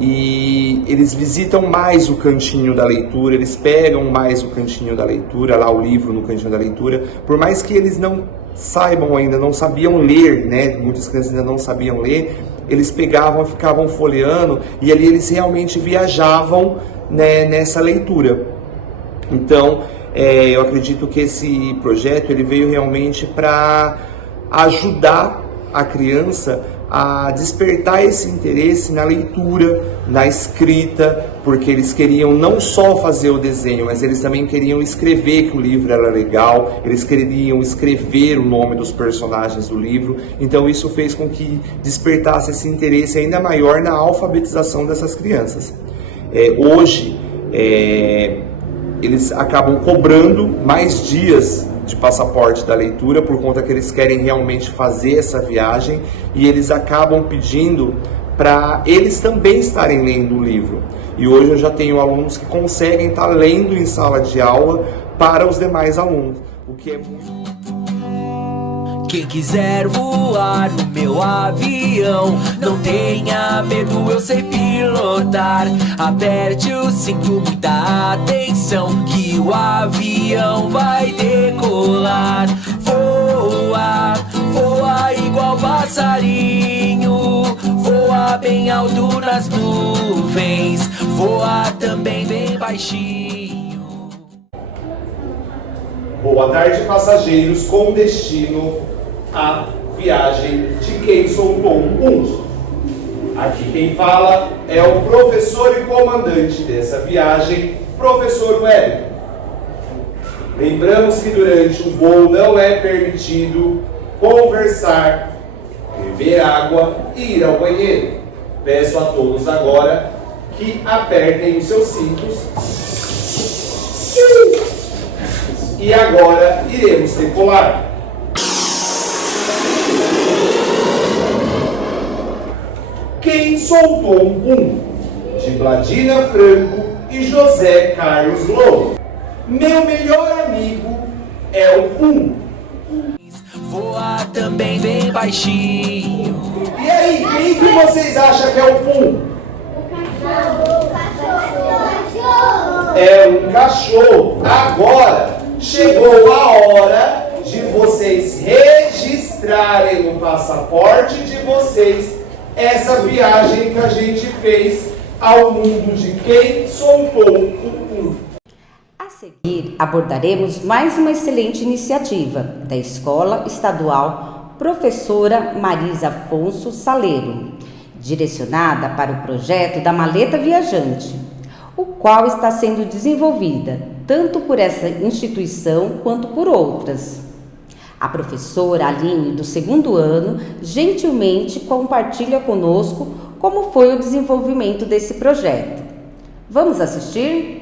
E eles visitam mais o cantinho da leitura, eles pegam mais o cantinho da leitura, lá o livro no cantinho da leitura, por mais que eles não saibam ainda, não sabiam ler, né? Muitas crianças ainda não sabiam ler, eles pegavam e ficavam folheando, e ali eles realmente viajavam, né, nessa leitura. Então, eu acredito que esse projeto ele veio realmente para ajudar a criança a despertar esse interesse na leitura, na escrita, porque eles queriam não só fazer o desenho, mas eles também queriam escrever que o livro era legal, eles queriam escrever o nome dos personagens do livro, então isso fez com que despertasse esse interesse ainda maior na alfabetização dessas crianças. Hoje, eles acabam cobrando mais dias de passaporte da leitura por conta que eles querem realmente fazer essa viagem e eles acabam pedindo para eles também estarem lendo o livro. E hoje eu já tenho alunos que conseguem estar lendo em sala de aula para os demais alunos, o que é muito... Quem quiser voar no meu avião, não tenha medo, eu sei pilotar. Aperte o cinto, muita atenção, que o avião vai decolar. Voa, voa igual passarinho, voa bem alto nas nuvens, voa também bem baixinho. Boa tarde, passageiros com destino à viagem de quem soltou um. Aqui quem fala é o professor e comandante dessa viagem, professor Wellington. Lembramos que durante o voo não é permitido conversar, beber água e ir ao banheiro. Peço a todos agora que apertem os seus cintos. E agora iremos decolar. Quem soltou um pum? De Bladina Franco e José Carlos Lobo. Meu melhor amigo é o pum. Voa também bem baixinho. E aí, quem que vocês acham que é o pum? É um cachorro. Agora chegou a hora de vocês registrarem no passaporte de vocês essa viagem que a gente fez ao mundo de quem soltou o pum. A seguir, abordaremos mais uma excelente iniciativa da Escola Estadual Professora Marisa Afonso Saleiro, direcionada para o projeto da Maleta Viajante, o qual está sendo desenvolvida tanto por essa instituição quanto por outras. A professora Aline, do 2º ano, gentilmente compartilha conosco como foi o desenvolvimento desse projeto. Vamos assistir?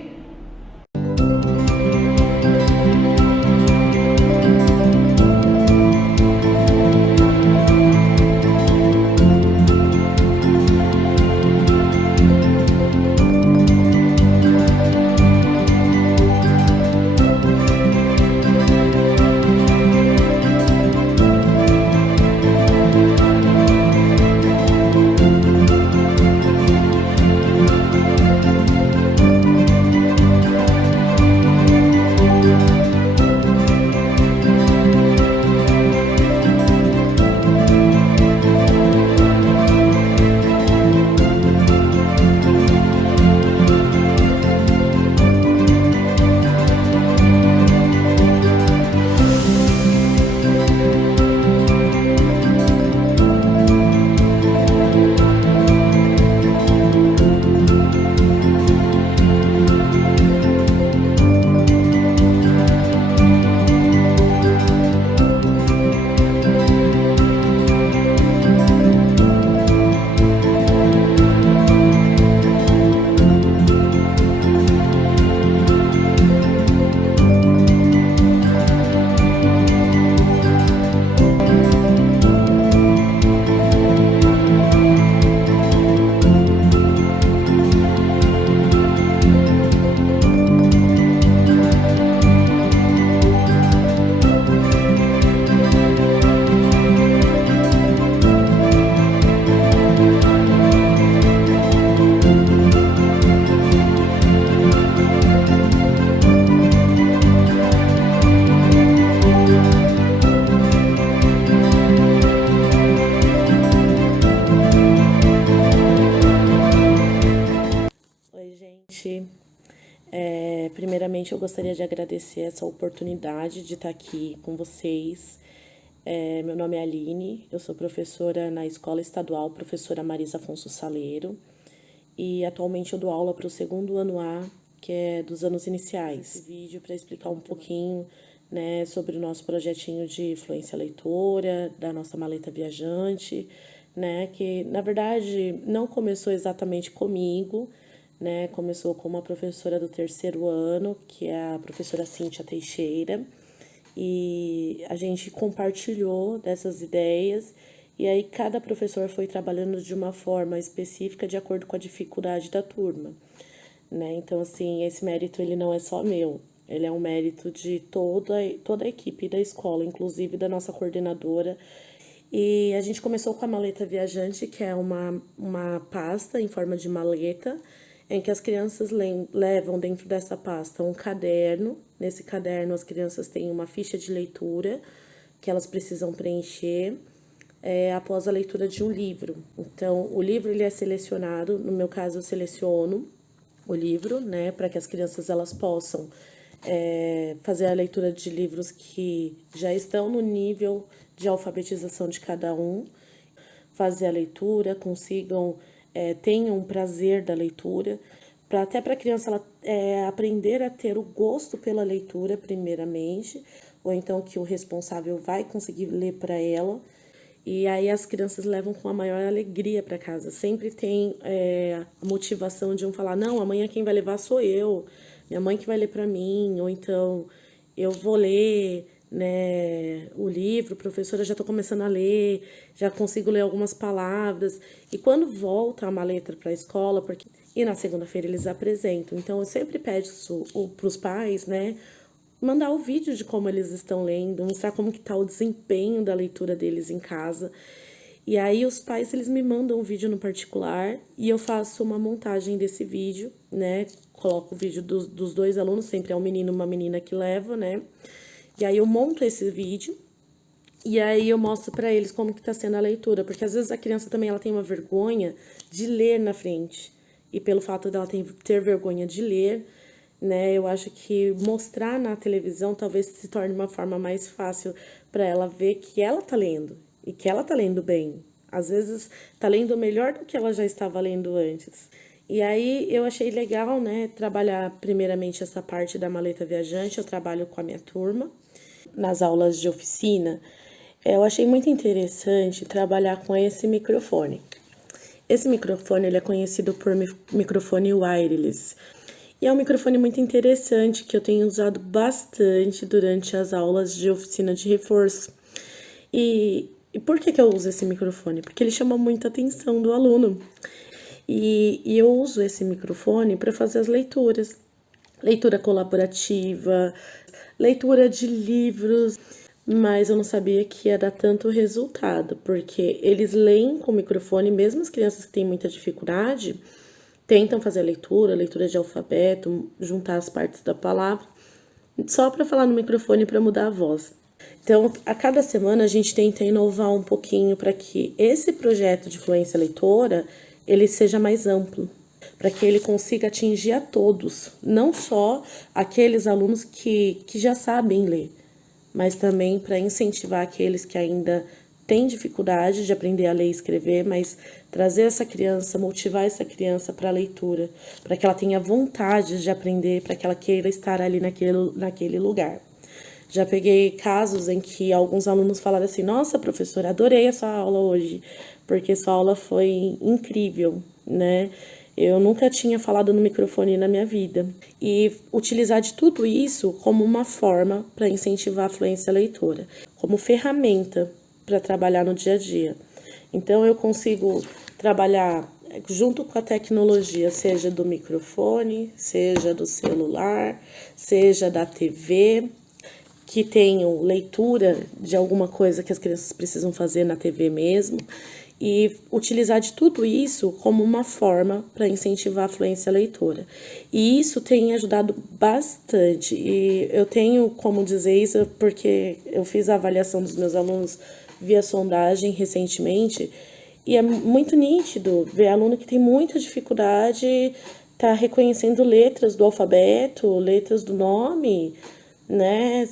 gostaria de agradecer essa oportunidade de estar aqui com vocês. Meu nome é Aline, eu sou professora na Escola Estadual Professora Marisa Afonso Saleiro e atualmente eu dou aula para o 2º ano A, que é dos anos iniciais. Esse vídeo para explicar um pouquinho, né, sobre o nosso projetinho de fluência leitora, da nossa maleta viajante, né, que na verdade não começou exatamente comigo, né, começou com uma professora do 3º ano, que é a professora Cíntia Teixeira, e a gente compartilhou dessas ideias, e aí cada professor foi trabalhando de uma forma específica de acordo com a dificuldade da turma, né? Então, assim, esse mérito ele não é só meu, ele é um mérito de toda a equipe da escola, inclusive da nossa coordenadora. E a gente começou com a maleta viajante, que é uma pasta em forma de maleta, em que as crianças levam dentro dessa pasta um caderno. Nesse caderno as crianças têm uma ficha de leitura que elas precisam preencher após a leitura de um livro. Então, o livro ele é selecionado, no meu caso eu seleciono o livro, né, para que as crianças elas possam fazer a leitura de livros que já estão no nível de alfabetização de cada um, fazer a leitura, consigam tenham prazer da leitura, até para a criança ela, aprender a ter o gosto pela leitura primeiramente, ou então que o responsável vai conseguir ler para ela, e aí as crianças levam com a maior alegria para casa. Sempre tem a motivação de um falar, não, amanhã quem vai levar sou eu, minha mãe que vai ler para mim, ou então eu vou ler, né, o livro, professora, já estou começando a ler, já consigo ler algumas palavras. E quando volta a maleta para a escola, e na segunda-feira eles apresentam, então eu sempre peço para os pais, né, mandar o vídeo de como eles estão lendo, mostrar como que está o desempenho da leitura deles em casa. E aí os pais, eles me mandam um vídeo no particular e eu faço uma montagem desse vídeo, né, coloco o vídeo dos 2 alunos, sempre é um menino e uma menina que leva, né. E aí eu monto esse vídeo e aí eu mostro para eles como que tá sendo a leitura, porque às vezes a criança também ela tem uma vergonha de ler na frente. E pelo fato dela ter vergonha de ler, né, eu acho que mostrar na televisão talvez se torne uma forma mais fácil para ela ver que ela tá lendo e que ela tá lendo bem. Às vezes tá lendo melhor do que ela já estava lendo antes. E aí eu achei legal, né, trabalhar primeiramente essa parte da maleta viajante. Eu trabalho com a minha turma nas aulas de oficina. Eu achei muito interessante trabalhar com esse microfone. Esse microfone ele é conhecido por microfone wireless. E é um microfone muito interessante que eu tenho usado bastante durante as aulas de oficina de reforço. E por que eu uso esse microfone? Porque ele chama muita atenção do aluno. E eu uso esse microfone para fazer as leituras. Leitura colaborativa, leitura de livros, mas eu não sabia que ia dar tanto resultado, porque eles leem com o microfone, mesmo as crianças que têm muita dificuldade, tentam fazer a leitura de alfabeto, juntar as partes da palavra, só para falar no microfone para mudar a voz. Então, a cada semana a gente tenta inovar um pouquinho para que esse projeto de fluência leitora ele seja mais amplo, para que ele consiga atingir a todos, não só aqueles alunos que já sabem ler, mas também para incentivar aqueles que ainda têm dificuldade de aprender a ler e escrever, mas trazer essa criança, motivar essa criança para a leitura, para que ela tenha vontade de aprender, para que ela queira estar ali naquele lugar. Já peguei casos em que alguns alunos falaram assim, nossa, professora, adorei a sua aula hoje, porque sua aula foi incrível, né? Eu nunca tinha falado no microfone na minha vida. E utilizar de tudo isso como uma forma para incentivar a fluência leitora, como ferramenta para trabalhar no dia a dia. Então, eu consigo trabalhar junto com a tecnologia, seja do microfone, seja do celular, seja da TV, que tenham leitura de alguma coisa que as crianças precisam fazer na TV mesmo, e utilizar de tudo isso como uma forma para incentivar a fluência leitora. E isso tem ajudado bastante, e eu tenho como dizer isso porque eu fiz a avaliação dos meus alunos via sondagem recentemente, e é muito nítido ver aluno que tem muita dificuldade tá reconhecendo letras do alfabeto, letras do nome, né?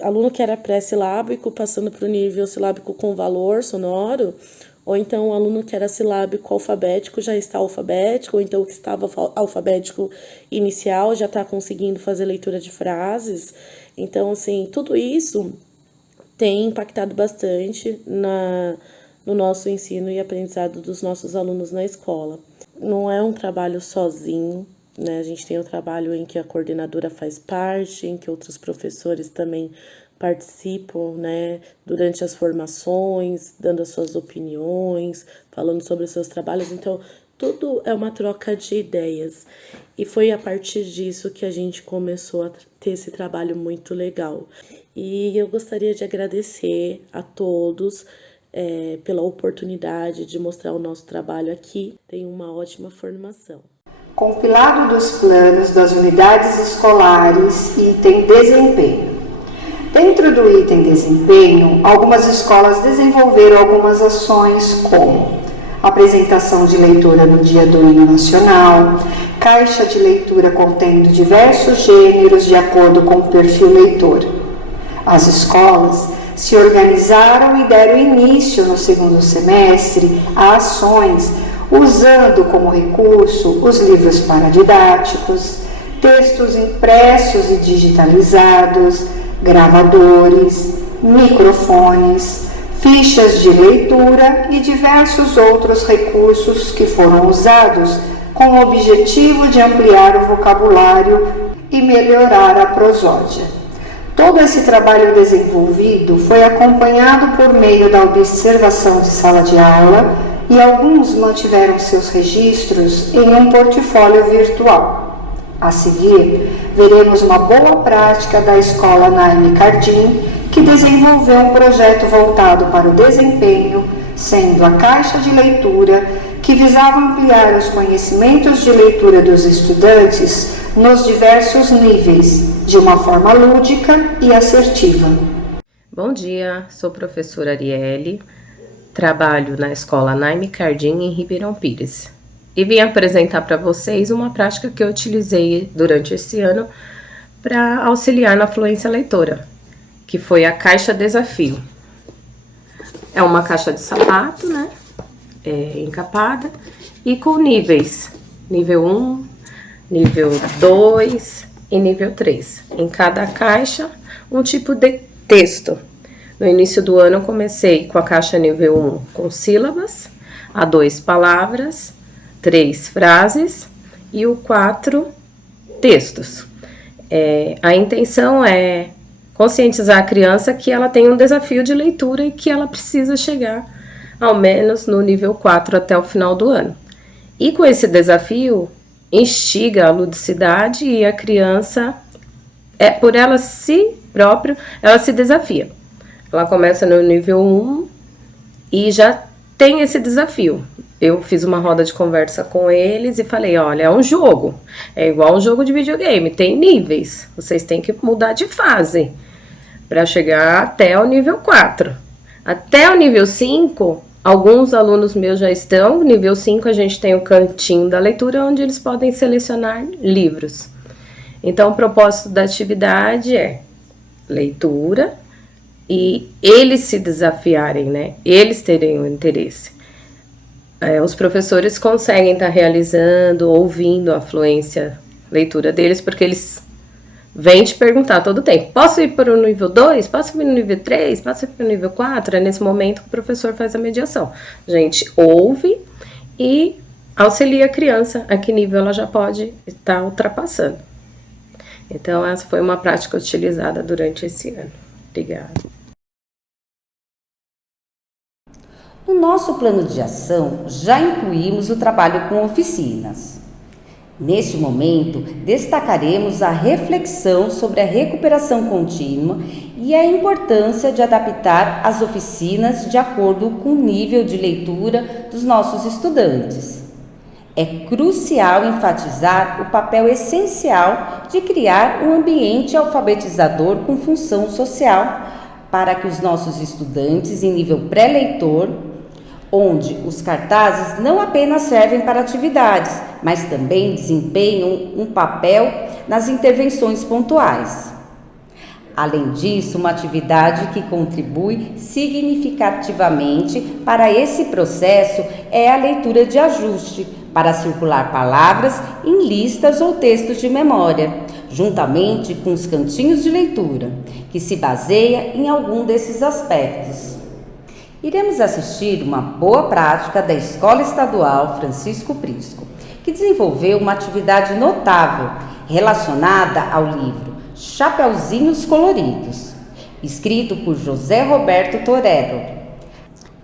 Aluno que era pré-silábico passando para o nível silábico com valor sonoro, ou então o aluno que era silábico alfabético já está alfabético, ou então o que estava alfabético inicial já está conseguindo fazer leitura de frases. Então, assim, tudo isso tem impactado bastante no nosso ensino e aprendizado dos nossos alunos na escola. Não é um trabalho sozinho, né? A gente tem um trabalho em que a coordenadora faz parte, em que outros professores também participam, né, durante as formações, dando as suas opiniões, falando sobre os seus trabalhos. Então, tudo é uma troca de ideias. E foi a partir disso que a gente começou a ter esse trabalho muito legal. E eu gostaria de agradecer a todos pela oportunidade de mostrar o nosso trabalho aqui. Tem uma ótima formação. Compilado dos planos das unidades escolares, item desempenho. Dentro do item desempenho, algumas escolas desenvolveram algumas ações como apresentação de leitura no dia do hino nacional, caixa de leitura contendo diversos gêneros de acordo com o perfil leitor. As escolas se organizaram e deram início no segundo semestre a ações usando como recurso os livros paradidáticos, textos impressos e digitalizados, gravadores, microfones, fichas de leitura e diversos outros recursos que foram usados com o objetivo de ampliar o vocabulário e melhorar a prosódia. Todo esse trabalho desenvolvido foi acompanhado por meio da observação de sala de aula e alguns mantiveram seus registros em um portfólio virtual. A seguir, veremos uma boa prática da escola Naime Cardim, que desenvolveu um projeto voltado para o desempenho, sendo a caixa de leitura, que visava ampliar os conhecimentos de leitura dos estudantes nos diversos níveis, de uma forma lúdica e assertiva. Bom dia, sou professora Arielle, trabalho na escola Naime Cardim em Ribeirão Pires. E vim apresentar para vocês uma prática que eu utilizei durante esse ano para auxiliar na fluência leitora, que foi a caixa desafio. É uma caixa de sapato, né? Encapada e com níveis, nível 1, nível 2 e nível 3. Em cada caixa, um tipo de texto. No início do ano, eu comecei com a caixa nível 1 com sílabas, a 2 palavras, 3 frases e o 4 textos. A intenção é conscientizar a criança que ela tem um desafio de leitura e que ela precisa chegar ao menos no nível 4 até o final do ano. E com esse desafio, instiga a ludicidade e a criança, por ela si própria, ela se desafia. Ela começa no nível 1 e já tem esse desafio. Eu fiz uma roda de conversa com eles e falei, olha, é um jogo, é igual um jogo de videogame, tem níveis, vocês têm que mudar de fase para chegar até o nível 4. Até o nível 5, alguns alunos meus já estão, no nível 5 a gente tem o cantinho da leitura, onde eles podem selecionar livros. Então, o propósito da atividade é leitura e eles se desafiarem, né? Eles terem o interesse. Os professores conseguem estar realizando, ouvindo a fluência leitura deles, porque eles vêm te perguntar todo o tempo, posso ir para o nível 2? Posso ir para o nível 3? Posso ir para o nível 4? É nesse momento que o professor faz a mediação. A gente ouve e auxilia a criança a que nível ela já pode estar ultrapassando. Então, essa foi uma prática utilizada durante esse ano. Obrigada. No nosso plano de ação, já incluímos o trabalho com oficinas. Neste momento, destacaremos a reflexão sobre a recuperação contínua e a importância de adaptar as oficinas de acordo com o nível de leitura dos nossos estudantes. É crucial enfatizar o papel essencial de criar um ambiente alfabetizador com função social para que os nossos estudantes em nível pré-leitor onde os cartazes não apenas servem para atividades, mas também desempenham um papel nas intervenções pontuais. Além disso, uma atividade que contribui significativamente para esse processo é a leitura de ajuste, para circular palavras em listas ou textos de memória, juntamente com os cantinhos de leitura, que se baseia em algum desses aspectos. Iremos assistir uma boa prática da Escola Estadual Francisco Prisco, que desenvolveu uma atividade notável relacionada ao livro Chapeuzinhos Coloridos, escrito por José Roberto Torello.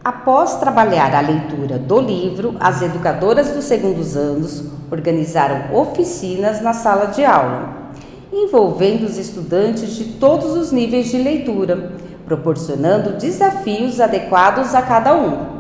Após trabalhar a leitura do livro, as educadoras dos segundos anos organizaram oficinas na sala de aula, envolvendo os estudantes de todos os níveis de leitura, proporcionando desafios adequados a cada um.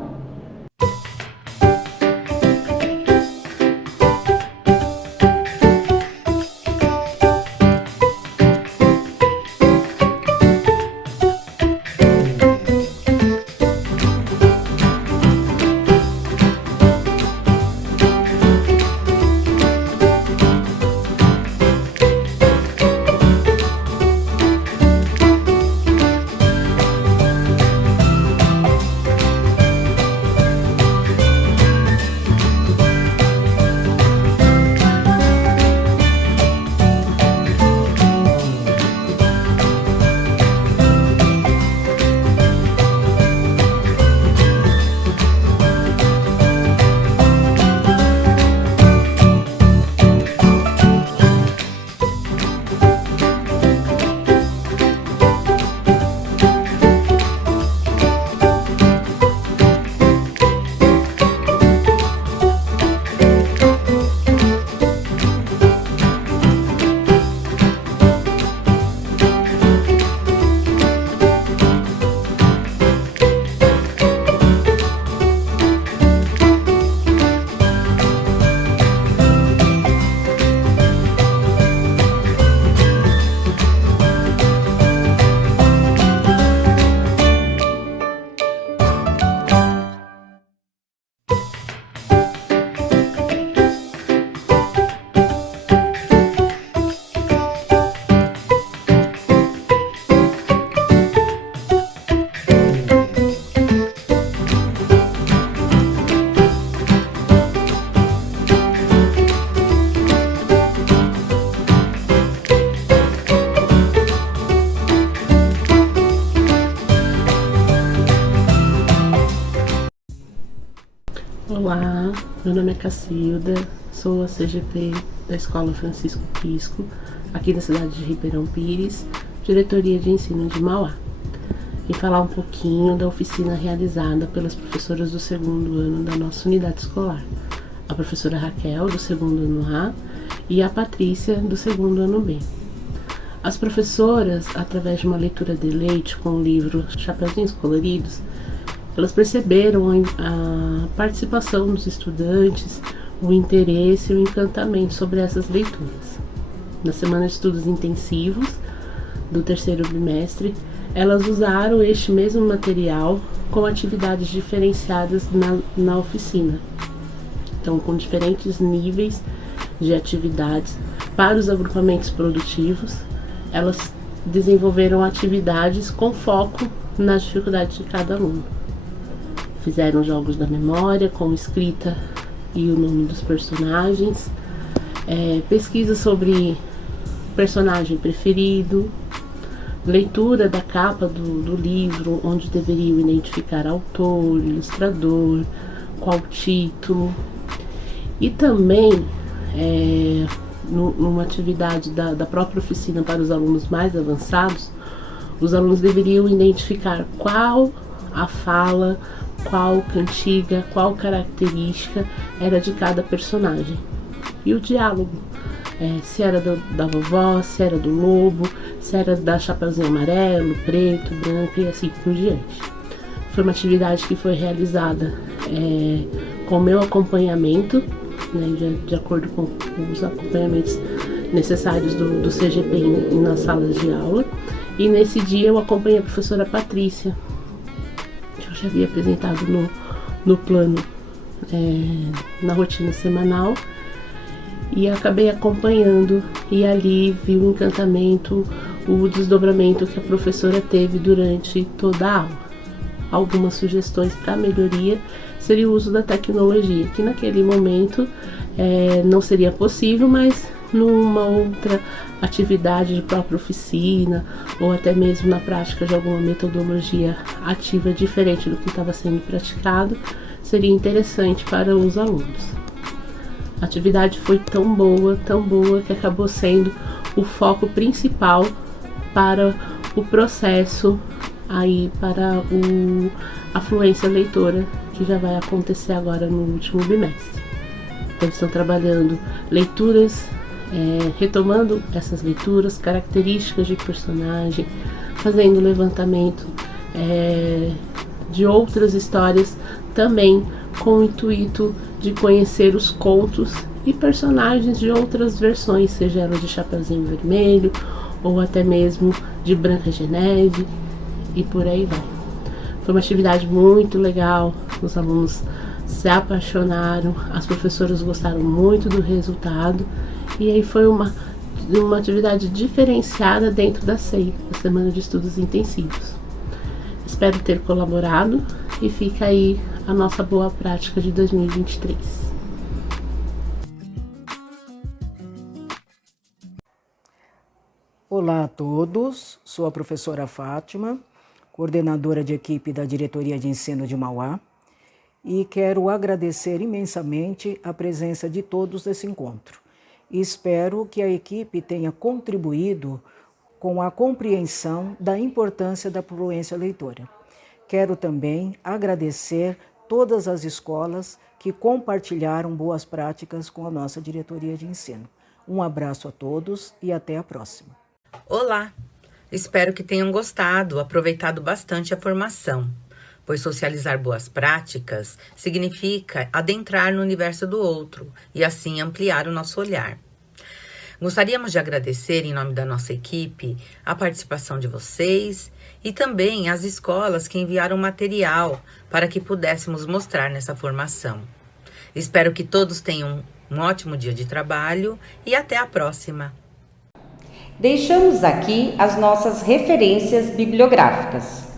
Olá, meu nome é Cacilda, sou a CGP da Escola Francisco Prisco, aqui da cidade de Ribeirão Pires, diretoria de ensino de Mauá, e falar um pouquinho da oficina realizada pelas professoras do segundo ano da nossa unidade escolar, a professora Raquel, do segundo ano A, e a Patrícia, do segundo ano B. As professoras, através de uma leitura de leite com o livro Chapeuzinhos Coloridos, elas perceberam a participação dos estudantes, o interesse e o encantamento sobre essas leituras. Na semana de estudos intensivos do terceiro bimestre, elas usaram este mesmo material com atividades diferenciadas na oficina. Então, com diferentes níveis de atividades para os agrupamentos produtivos, elas desenvolveram atividades com foco nas dificuldades de cada aluno. Fizeram jogos da memória com escrita e o nome dos personagens, pesquisa sobre personagem preferido, leitura da capa do livro, onde deveriam identificar autor, ilustrador, qual título, e também numa atividade da própria oficina para os alunos mais avançados, os alunos deveriam identificar qual a fala, qual cantiga, qual característica era de cada personagem. E o diálogo, se era da vovó, se era do lobo, se era da Chapeuzinho Amarelo, Preto, Branco e assim por diante. Foi uma atividade que foi realizada com o meu acompanhamento, né, de acordo com os acompanhamentos necessários do CGP nas salas de aula. E nesse dia eu acompanhei a professora Patrícia, que eu já havia apresentado no plano, na rotina semanal, e acabei acompanhando, e ali vi o encantamento, o desdobramento que a professora teve durante toda a aula. Algumas sugestões para melhoria seria o uso da tecnologia, que naquele momento não seria possível, mas numa outra atividade de própria oficina, ou até mesmo na prática de alguma metodologia ativa diferente do que estava sendo praticado, seria interessante para os alunos. A atividade foi tão boa, que acabou sendo o foco principal para o processo aí para a fluência leitora, que já vai acontecer agora no último bimestre. Então, eles estão trabalhando leituras, retomando essas leituras, características de personagem, fazendo levantamento de outras histórias, também com o intuito de conhecer os contos e personagens de outras versões, seja ela de Chapeuzinho Vermelho, ou até mesmo de Branca de Neve, e por aí vai. Foi uma atividade muito legal, os alunos se apaixonaram, as professoras gostaram muito do resultado, e aí foi uma atividade diferenciada dentro da SEI, a Semana de Estudos Intensivos. Espero ter colaborado, e fica aí a nossa boa prática de 2023. Olá a todos, sou a professora Fátima, coordenadora de equipe da Diretoria de Ensino de Mauá, e quero agradecer imensamente a presença de todos nesse encontro. E espero que a equipe tenha contribuído com a compreensão da importância da fluência leitora. Quero também agradecer todas as escolas que compartilharam boas práticas com a nossa diretoria de ensino. Um abraço a todos e até a próxima. Olá! Espero que tenham gostado, aproveitado bastante a formação, pois socializar boas práticas significa adentrar no universo do outro e assim ampliar o nosso olhar. Gostaríamos de agradecer, em nome da nossa equipe, a participação de vocês e também as escolas que enviaram material para que pudéssemos mostrar nessa formação. Espero que todos tenham um ótimo dia de trabalho e até a próxima! Deixamos aqui as nossas referências bibliográficas.